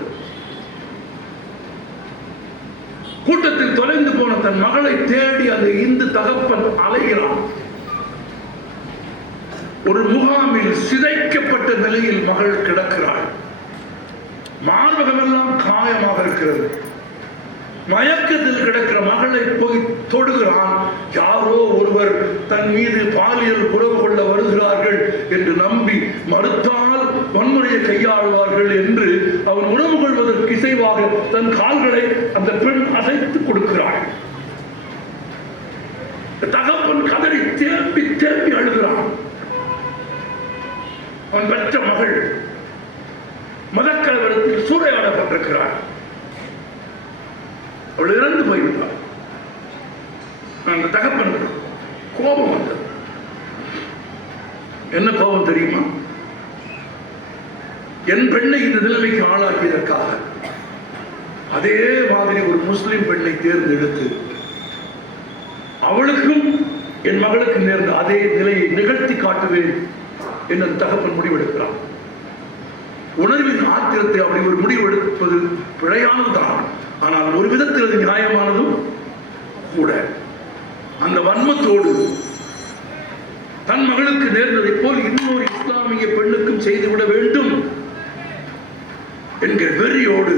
கூட்டத்தில் தொலைந்து போன தன் மகளை தேடி அந்த இந்து தகப்பன் அலைகிறான். ஒரு முகாமில் சிதைக்கப்பட்ட நிலையில் மகள் கிடக்கிறாள். மார்பகமெல்லாம் காயமாக இருக்கிறது. மயக்கத்தில் கிடக்கிற மகளை போய் தொடுகிறான். யாரோ ஒருவர் தன் மீது பாலியல் உறவு கொள்ள வருகிறார்கள் என்று நம்பி மறுத்தால் வன்முறையை கையாளுவார்கள் என்று அவன் உறவு கொள்வதற்கு இசைவாக தன் கால்களை அந்த பெண் அசைத்து கொடுக்கிறாள். தகப்பன் கதறி தேம்பி தேம்பி அழுகிறான். அவன் பெற்ற மகள் மதக்கலவரத்தில் சூறையாடப்பட்டிருக்கிறாள். அவள் இறந்து போய்விட்டாள். அந்த தகப்பன் கோபம் வந்தது. என்ன கோபம் தெரியுமா? என் பெண்ணை இந்த நிலைமைக்கு ஆளாக்கியதற்காக அதே மாதிரி ஒரு முஸ்லிம் பெண்ணை தேர்ந்தெடுத்து அவளுக்கும் என் மகளுக்கு நேர்ந்த அதே நிலையை நிகழ்த்தி காட்டுவேன் என்று தகப்பன் முடிவெடுக்கிறான். உணர்வின் ஆத்திரத்தை அப்படி ஒரு முடிவெடுப்பது பிழையானதுதான். ஆனால் ஒரு விதத்தில் அது நியாயமானதும் கூட. அந்த வன்மத்தோடு தன் மகளுக்கு நேர்ந்ததை போல் இன்னொரு இஸ்லாமிய பெண்ணுக்கும் செய்துவிட வேண்டும் என்கிற வெறியோடு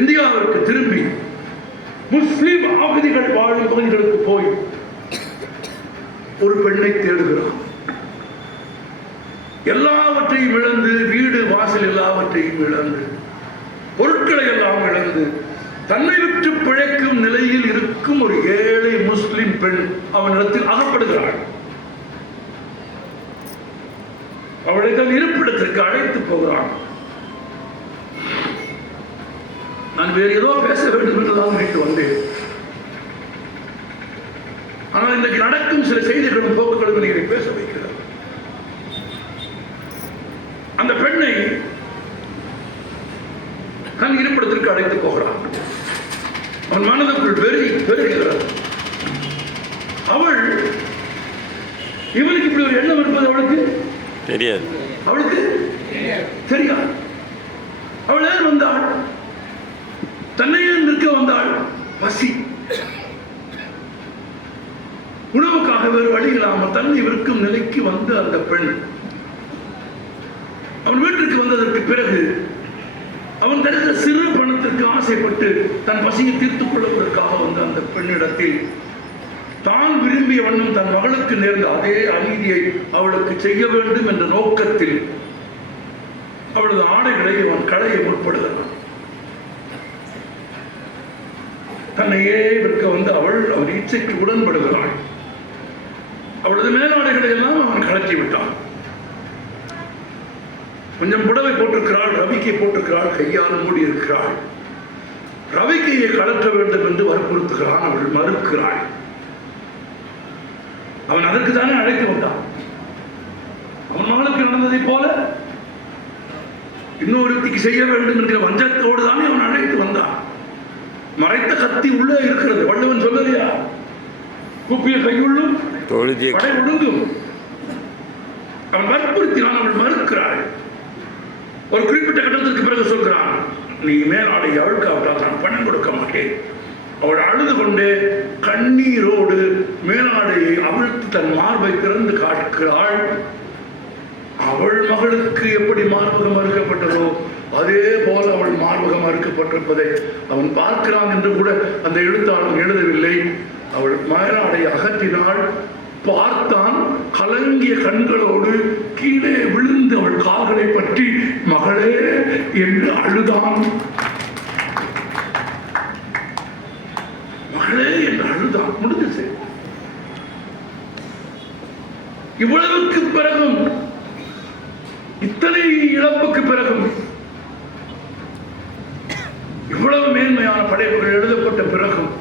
இந்தியாவிற்கு திரும்பி முஸ்லிம் அகதிகள் வாழும் பகுதிகளுக்கு போய் ஒரு பெண்ணை தேடுகிறான். எல்லாவற்றையும் இழந்து, வீடு வாசல் எல்லாவற்றையும் இழந்து, பொருட்களை எல்லாம் இழந்து, தன்னை விட்டு பிழைக்கும் நிலையில் இருக்கும் ஒரு ஏழை முஸ்லிம் பெண் அவனிடத்தில் அகப்படுகிறாள். அவளை தன் இருப்பிடத்திற்கு அழைத்து போகிறான். நான் வேறு ஏதோ பேச வேண்டும் என்றுதான் நினைத்து வந்தேன். ஆனால் இன்றைக்கு நடக்கும் சில செய்திகளும் போக்குகளும் என்னை பேச வைக்கிறது. அந்த பெண்ணை தன் இருப்பிடத்திற்கு அழைத்து போகிறான். அவன் மனதுக்குள் பெருகிறார். அவள் இவனுக்கு இப்படி ஒரு எண்ணம் இருப்பது அவளுக்கு தெரியாது. அவளுக்கு தெரியாது. அவள் ஏன் வந்தாள்? தன்னையே நிற்க வந்தாள். பசி, உணவுக்காக வேறு வழி இல்லாமல் தன்னை விற்கும் நிலைக்கு வந்து அந்த பெண் அவன் வீட்டிற்கு வந்ததற்கு பிறகு அவன் தருகிற சிறு பணத்திற்கு ஆசைப்பட்டு தன் பசியை தீர்த்துக் கொள்வதற்காக வந்த அந்த பெண்ணிடத்தில் தான் விரும்பிய வண்ணம் தன் மகளுக்கு நேர்ந்த அதே அநீதியை அவளுக்கு செய்ய வேண்டும் என்ற நோக்கத்தில் அவளது ஆடைகளை அவன் களைய முற்படுகிறான். தன்னையே விற்க வந்து அவள் இச்சைக்கு உடன்படுகிறாள். அவளது மேலாடைகளை எல்லாம் அவன் கலற்றி விட்டான். கொஞ்சம் புடவை போட்டிருக்கிறாள், ரவிக்கை போட்டிருக்கிறாள், கையால் மூடி இருக்கிறாள். ரவிக்கையை கலற்ற வேண்டும் என்று வற்புறுத்துகிறான். அவள் மறுக்கிறாள். அவன் அதற்கு தானே அழைத்து வந்தான். அவன் மகளுக்கு நடந்ததை போல இன்னொருத்திக்கு செய்ய வேண்டும் என்கிற வஞ்சத்தோடு தானே அவன் அழைத்து வந்தான். மறைத்த கத்தி உள்ளே இருக்கிறது. வள்ளுவன் சொல்லலையா, குப்பிய கையுள்ளும் படை ஒடுங்கும். அவன் வற்புறுத்தினான். அவள் மறுக்கிறாள். ஒரு குறிப்பிட்ட கட்டத்திற்கு பிறகு சொல்கிறான், நீ மேலாடை அழுக்காவிட்டால் நான் பணம் கொடுக்க மாட்டேன். அவள் அழுது கொண்டே கண்ணீரோடு மேலாடையை அவிழ்த்து தன் மார்பை திறந்து காட்டுகிறாள். அவள் மகளுக்கு எப்படி மார்பகம் மறுக்கப்பட்டதோ அதே போல அவள் மார்பகம் மறுக்கப்பட்டிருப்பதை அவன் பார்க்கிறான் என்று கூட அந்த எழுத்தாளர் எழுதவில்லை. அவள் மேலாடை அகற்றினாள். பார்த்தான். கலங்கிய கண்களோடு கீழே விழுந்து அவள் கால்களை பற்றி மகளே என்று அழுதான். மகளே என்று அழுதான். முடிஞ்சு. இவ்வளவுக்கு பிறகும், இத்தனை இழப்புக்கு பிறகும், இவ்வளவு மேன்மையான படைப்புகள் எழுதப்பட்ட பிறகும்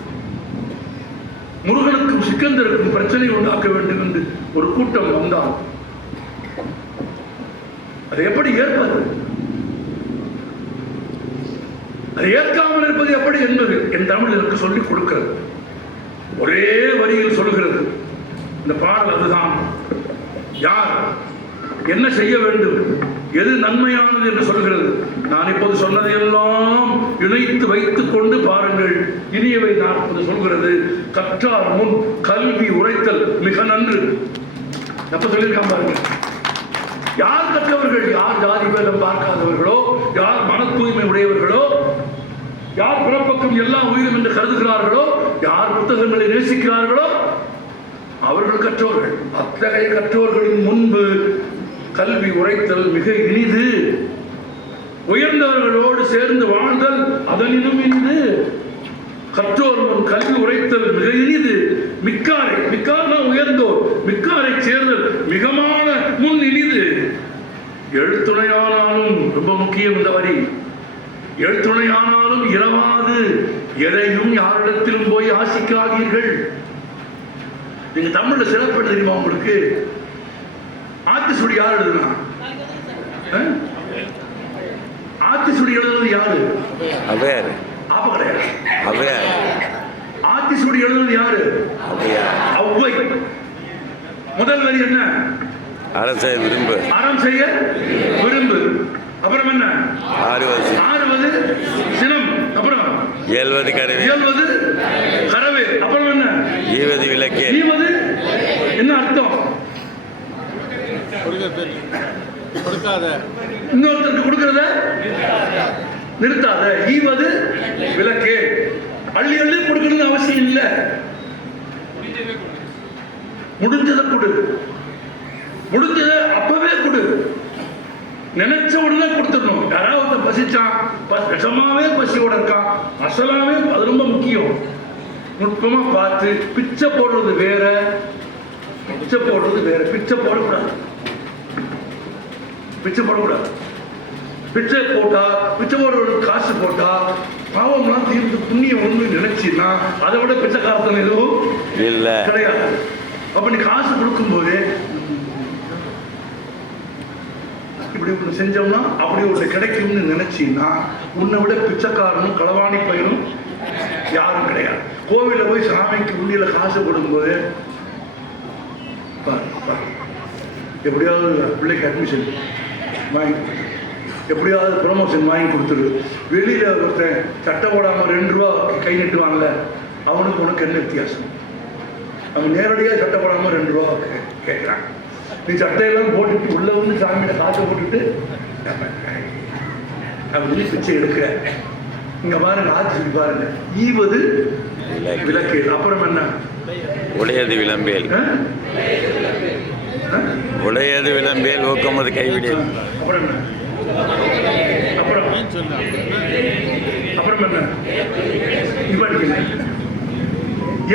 முருகனுக்கும் சிக்கந்தருக்கும் பிரச்சனை உண்டாக்க வேண்டும் என்று ஒரு கூட்டம் வந்தால் அதை எப்படி ஏற்பது? அதை ஏற்காமல் இருப்பது எப்படி என்பது என் தமிழ் எனக்கு சொல்லிக் கொடுக்கிறது. ஒரே வரியில் சொல்கிறது இந்த பாடல். அதுதான். யார் என்ன செய்ய வேண்டும், எது நன்மையானது என்று சொல்கிறது. நான் இப்போது சொன்னதையெல்லாம் இணைத்து வைத்துக் கொண்டு பாருங்கள். இனியவை 40 சொல்கிறது. கற்றார் முன் கல்வி உரைத்தல் மிக நன்று. எப்ப சொல்லியிருக்கான் பாருங்க. யார் கற்றவர்கள், யார் ஜாதி பேதம் பார்க்காதவர்களோ, யார் மன தூய்மை உடையவர்களோ யார் பிறப்பக்கம் எல்லா உயிரும் என்று கருதுகிறார்களோ, யார் புத்தகங்களை நேசிக்கிறார்களோ அவர்கள் கற்றோர்கள். அத்தகைய கற்றோர்களின் முன்பு கல்வி உரைத்தல் மிக இனிது. உயர்ந்தவர்களோடு சேர்ந்து வாழ்தல் அதனினும் இனிது. கற்றோர் முன் கல்வி உரைத்தல் மிக இனிது. மிக்கார்னா உயர்ந்தோர், மிக்காரை சேர்தல் மிகமான முன் இனிது. எழுத்துணையானாலும், ரொம்ப முக்கியம் இந்த வரி, எழுத்துணையானாலும் இரவாது எதையும் யாரிடத்திலும் போய் ஆசிக்காதீர்கள். நீங்க தமிழ்ல சிறப்பு தெரியுமா உங்களுக்கு? ஆத்திசுடி யார் எழுதுனா? ஆத்திசுடி எழுதுறது யாரு? அவ்வையார். ஆப கிடையாது. அவ்வையார். ஆத்திசுடி எழுதுறது யாரு? ஔவை. முதல் வரி என்ன? அறம் செய்ய விரும்பு. அறம் செய்ய விரும்பு. அப்புறம் என்ன? ஆறுவது சினம். அப்புறம் இயல்வது கரவே. அப்புறம் என்ன? ஈவது விளக்கே. ஈவது என்ன அர்த்தம்? இன்னொருத்தருக்கு கொடுக்கறத நிறுத்தாத. ஈவது விளக்கே. அள்ளி அள்ளி கொடுக்கணும்னு அவசியம் இல்லை. முடிஞ்சதை கொடு, முடிஞ்சதை அப்பவே கொடு. நினைச்ச உடனே கொடுத்துடணும். யாராவது பசிச்சான், விஷமாவே பசியோட இருக்கான், அசலாவே, அது ரொம்ப முக்கியம். நுட்பமா பார்த்து பிச்சை போடுறது வேற, பிச்சை போடுறது வேற. பிச்சை போடக்கூடாது. பிச்சை போடக்கூடாது. பிச்சை போட்டா, பிச்சை போடுறவங்களுக்கு காசு போட்டா பாவம்லாம் தீர்ந்து புண்ணியம் ஒன்று நினைச்சின்னா அதை விட பிச்சை காசு எதுவும் இல்லை, கிடையாது. அப்ப நீ காசு கொடுக்கும் போது இப்படி ஒன்று செஞ்சோம்னா அப்படி ஒன்று கிடைக்கும்னு நினைச்சீங்கன்னா உன்னை விட பிச்சைக்காரனும் களவாணி பயிரும் யாரும் கிடையாது. கோவிலில் போய் சாமிக்கு உண்டியில காசு கொடுக்கும்போது எப்படியாவது பிள்ளைக்கு அட்மிஷன் வாங்கி, எப்படியாவது ப்ரொமோஷன் வாங்கி கொடுத்துரு. வெளியில ஒருத்தன் சட்டை போடாமல் 2 ரூபா கை நீட்டுவாங்கல்ல, அவனுக்கு உனக்கு என்ன வித்தியாசம்? அவன் நேரடியாக சட்டை போடாமல் 2 ரூபா கேட்குறான். நீ சட்டையெல்லாம் போட்டுட்டு உள்ள வந்து சாமியில காசை போட்டுட்டு அப்படின்னு பிச்சை எடுக்கிற. இங்க பாருங்க, ஆட்சி சொல்லி பாருங்க. ஈவது விளக்கு. அப்புறம் என்ன? உடையது விளம்பேல். உடையது விளம்பேல் ஊக்கமது கைவிடல். அப்புறம் என்ன? அப்புறம் அப்புறம் என்ன?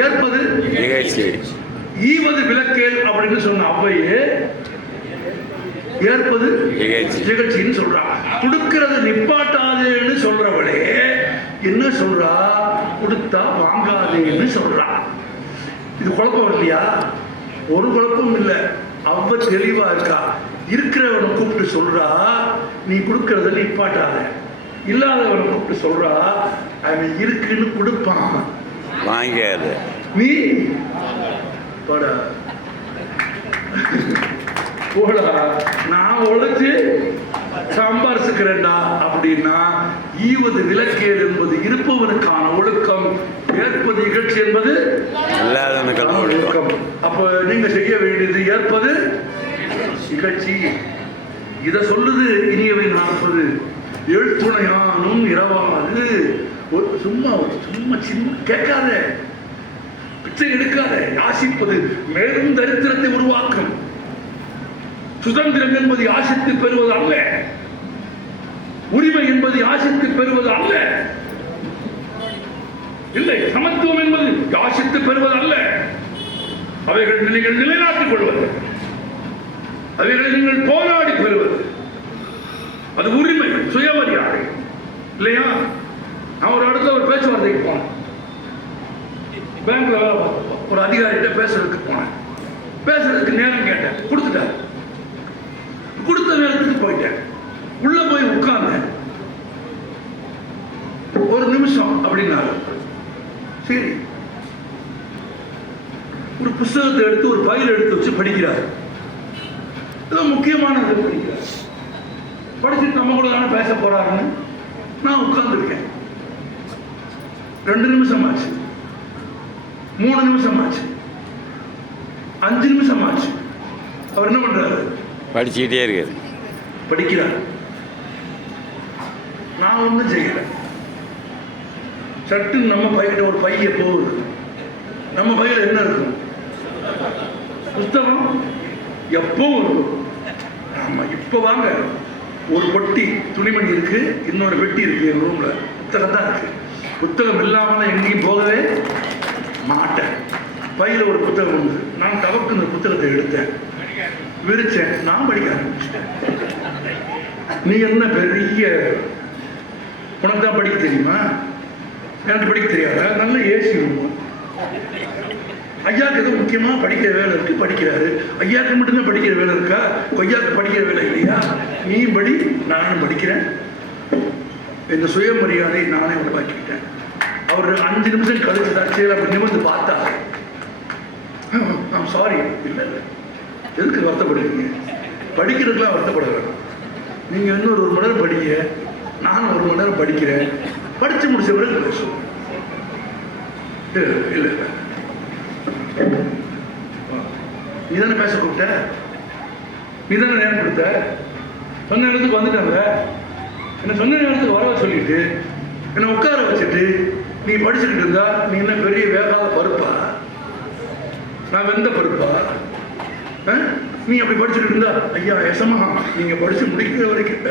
ஏற்பது நிகழ்ச்சி. ஈவது விளக்கேல் அப்படின்னு சொன்ன அவ்வையே ஏற்பது நிகழ்ச்சின்னு சொல்றான். கொடுக்கிறது நிப்பாட்டாதேன்னு சொல்றவளே என்ன சொல்றா? கொடுத்தா வாங்காதேன்னு சொல்றா. இது குழப்பம் இல்லையா? ஒரு குழப்பம் இல்லை. அவ்வ தெளிவா இருக்கா. இருக்கிறவனை கூப்பிட்டு சொல்றா நீ கொடுக்கறத நிப்பாட்டாத. இல்லாதவனை கூப்பிட்டு சொல்றா அவன் இருக்குன்னு கொடுப்பான், வாங்காத. நீ போடா நான் உழைச்சு சம்பாரிச்சுக்கிறேன்டா அப்படின்னா ஈவது விளக்கேல் என்பது இருப்பவனுக்கான ஒழுக்கம், ஏற்பது நிகழ்ச்சி என்பது ஒழுக்கம். அப்ப நீங்க செய்ய வேண்டியது ஏற்பது நிகழ்ச்சி. இத சொல்லுது இனியவை 40. எழுத்துணையானும் இரவாது. சும்மா சும்மா சின்ன கேட்காத, பிச்சை எடுக்காத. யாசிப்பது மேலும் தரித்திரத்தை உருவாக்கும். சுதந்திரம் என்பது யாசித்து பெறுவது அல்ல. உரிமை என்பது யாசித்து பெறுவது அல்ல. இல்லை, சமத்துவம் என்பது யாசித்து பெறுவது அல்ல. அவைகள் நீங்கள் நிலைநாட்டிக் கொள்வது, அவைகளை நீங்கள் போராடி பெறுவது. அது உரிமை, சுயமரியாதை இல்லையா? நான் ஒரு இடத்துல ஒரு பேச்சுவார்த்தைக்கு போனேன். பேங்க்ல வேலை பார்த்தோம். ஒரு அதிகாரிகிட்ட பேசுறதுக்கு போனேன். பேசுறதுக்கு நேரம் கேட்டேன், கொடுத்துட்டாரு. கொடுத்த நேரத்துக்கு போயிட்டேன். உள்ள போய் உட்கார்ந்தேன். ஒரு நிமிஷம் அப்படின்னாரு. சரி, ஒரு புஸ்தகத்தை எடுத்து ஒரு ஃபைல் எடுத்து வச்சு படிக்கிறார். ஏதோ முக்கியமானது படிக்கிறார். படிச்சுட்டு நம்ம கூட தானே பேச போறாருன்னு நான் உட்கார்ந்துருக்கேன். 2 நிமிஷம் ஆச்சு, 3 நிமிஷம் ஆச்சு, 5 நிமிஷம் ஆச்சு. அவர் என்ன பண்றாரு? படிச்சுக்கிட்டே இருக்காரு. படிக்கிறார். நான் ஒன்றும் செய்யல. சட்டுன்னு நம்ம பையிட்ட ஒரு பைய போகுது. நம்ம பையில என்ன இருக்கும்? புத்தகம் எப்பவும் இருக்கும். ஆமா, இப்போ வாங்க, ஒரு பொட்டி துணிமணி இருக்கு, இன்னொரு பெட்டி இருக்கு என் ரூம்ல, புத்தகம் தான் இருக்கு. புத்தகம் இல்லாமல் எங்கேயும் போகவே மாட்டேன். பையில ஒரு புத்தகம் உண்டு. நான் டபக்கு இந்த புத்தகத்தை எடுத்தேன், விரிச்சேன், நான் படிக்க ஆரம்பிச்சிட்டேன். நீ என்ன பெரிய, உனக்கு தான் படிக்க தெரியுமா? எனக்கு படிக்க தெரியாதா? நல்ல ஏசி ரூம். ஐயாவுக்கு எதுவும் முக்கியமாக படிக்கிற வேலை இருக்கு, படிக்கிறாரு. ஐயாவுக்கு மட்டும்தான் படிக்கிற வேலை இருக்கா? கொய்யாவுக்கு படிக்கிற வேலை இல்லையா? நீ படி, நானும் படிக்கிறேன். இந்த சுயமரியாதை நானே உருவாக்கிக்கிட்டேன். அவர் 5 நிமிஷம் கழிச்சு தச்சையில் அப்படி நிமிர்ந்து பார்த்தா, சாரி, இல்லை இல்லை, எதுக்கு வருத்தப்படுறீங்க? படிக்கிறதுக்கெல்லாம் வருத்தப்பட வேணும். நீங்கள் இன்னொரு 1 மணி நேரம் படிங்க, நானும் 1 மணி நேரம் படிக்கிறேன், படித்து முடிச்ச பிறகு பேசுவோம். இல்லை இல்லை, நீ தானே பேச கூப்பிட்ட, நீ தானே நேரம் கொடுத்த, சொன்ன நேரத்துக்கு வந்துட்டாங்க. என்ன சொன்ன நேரத்துக்கு வர சொல்லிட்டு என்னை உட்கார வச்சுட்டு நீ படிச்சுக்கிட்டு இருந்தா நீ என்ன பெரிய வேகாத பருப்பா? நான் வெந்த பருப்பா? நீ அப்படி படிச்சுக்கிட்டு இருந்தா, ஐயா எசமா நீங்க படிச்சு முடிக்கிற வரைக்கும்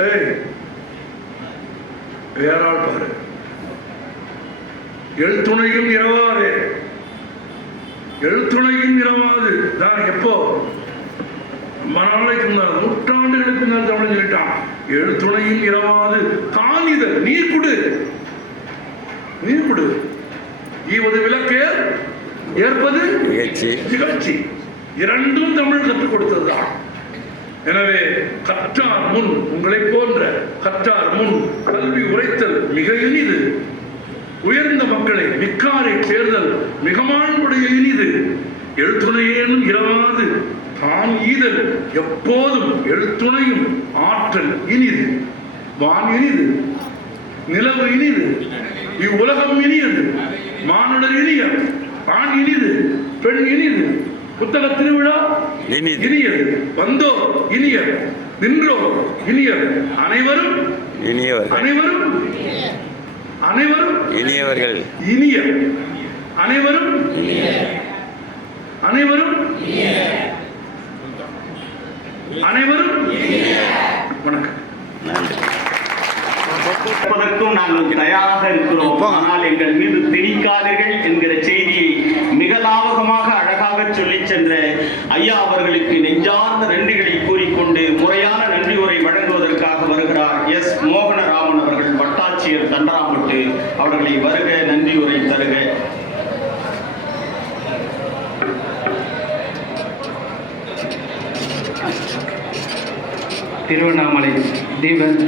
வேற ஆள் பாரு. எழுத்துணையும் இரவாதே, எழுத்துணையும் இரவாது தான். எப்போ? நாளைக்கு முன்னால், நூற்றாண்டுகளுக்கு முன்னால் தமிழ் சொல்லிட்டான். எழுத்துணையும் இரவாது காணிதல், நீர் குடு, நீர் குடு. ஈவது விளக்கே, ஏற்பது நிகழ்ச்சி. இரண்டும் தமிழ் கற்றுக் கொடுத்ததுதான். எனவே கற்றார் முன், உங்களை போன்ற கற்றார் முன் கல்வி உரைத்தல் மிக இனிது. உயர்ந்த மக்களை மிக்காரை சேர்தல் மிக மாண்புடைய இனிது. எழுத்துணையேனும் இரவாது தான் ஈதல் எப்போதும் எழுத்துணையும் ஆற்றல் இனிது. வான் இனிது, நிலவு இனிது, இவ்வுலகம் இனியது, மானுடர் இனிய, ஆண் இனிது, பெண் இனிது, புத்தக திருவிழா இனியது, வந்தோர் இனியர், நின்றோர் இனியர், அனைவரும் இனியவர், அனைவரும் அனைவரும் இனியவர்கள், இனியர், அனைவரும் அனைவரும் அனைவரும். வணக்கம். நாங்கள் தயாராக இருக்கிறோம், ஆனால் எங்கள் மீது திணிக்காதீர்கள் என்கிற செய்தியை மிக லாவகமாக அழகாக சொல்லி சென்ற ஐயா அவர்களுக்கு நெஞ்சார்ந்த நன்றிகளை கூறிக்கொண்டு முறையான நன்றி உரை வழங்குவதற்காக வருகிறார் எஸ் மோகனராமன் அவர்கள், வட்டாட்சியர் தண்டராம்பட்டு. அவர்களை வருக, நன்றி உரை தருக. திருவண்ணாமலை தீபன்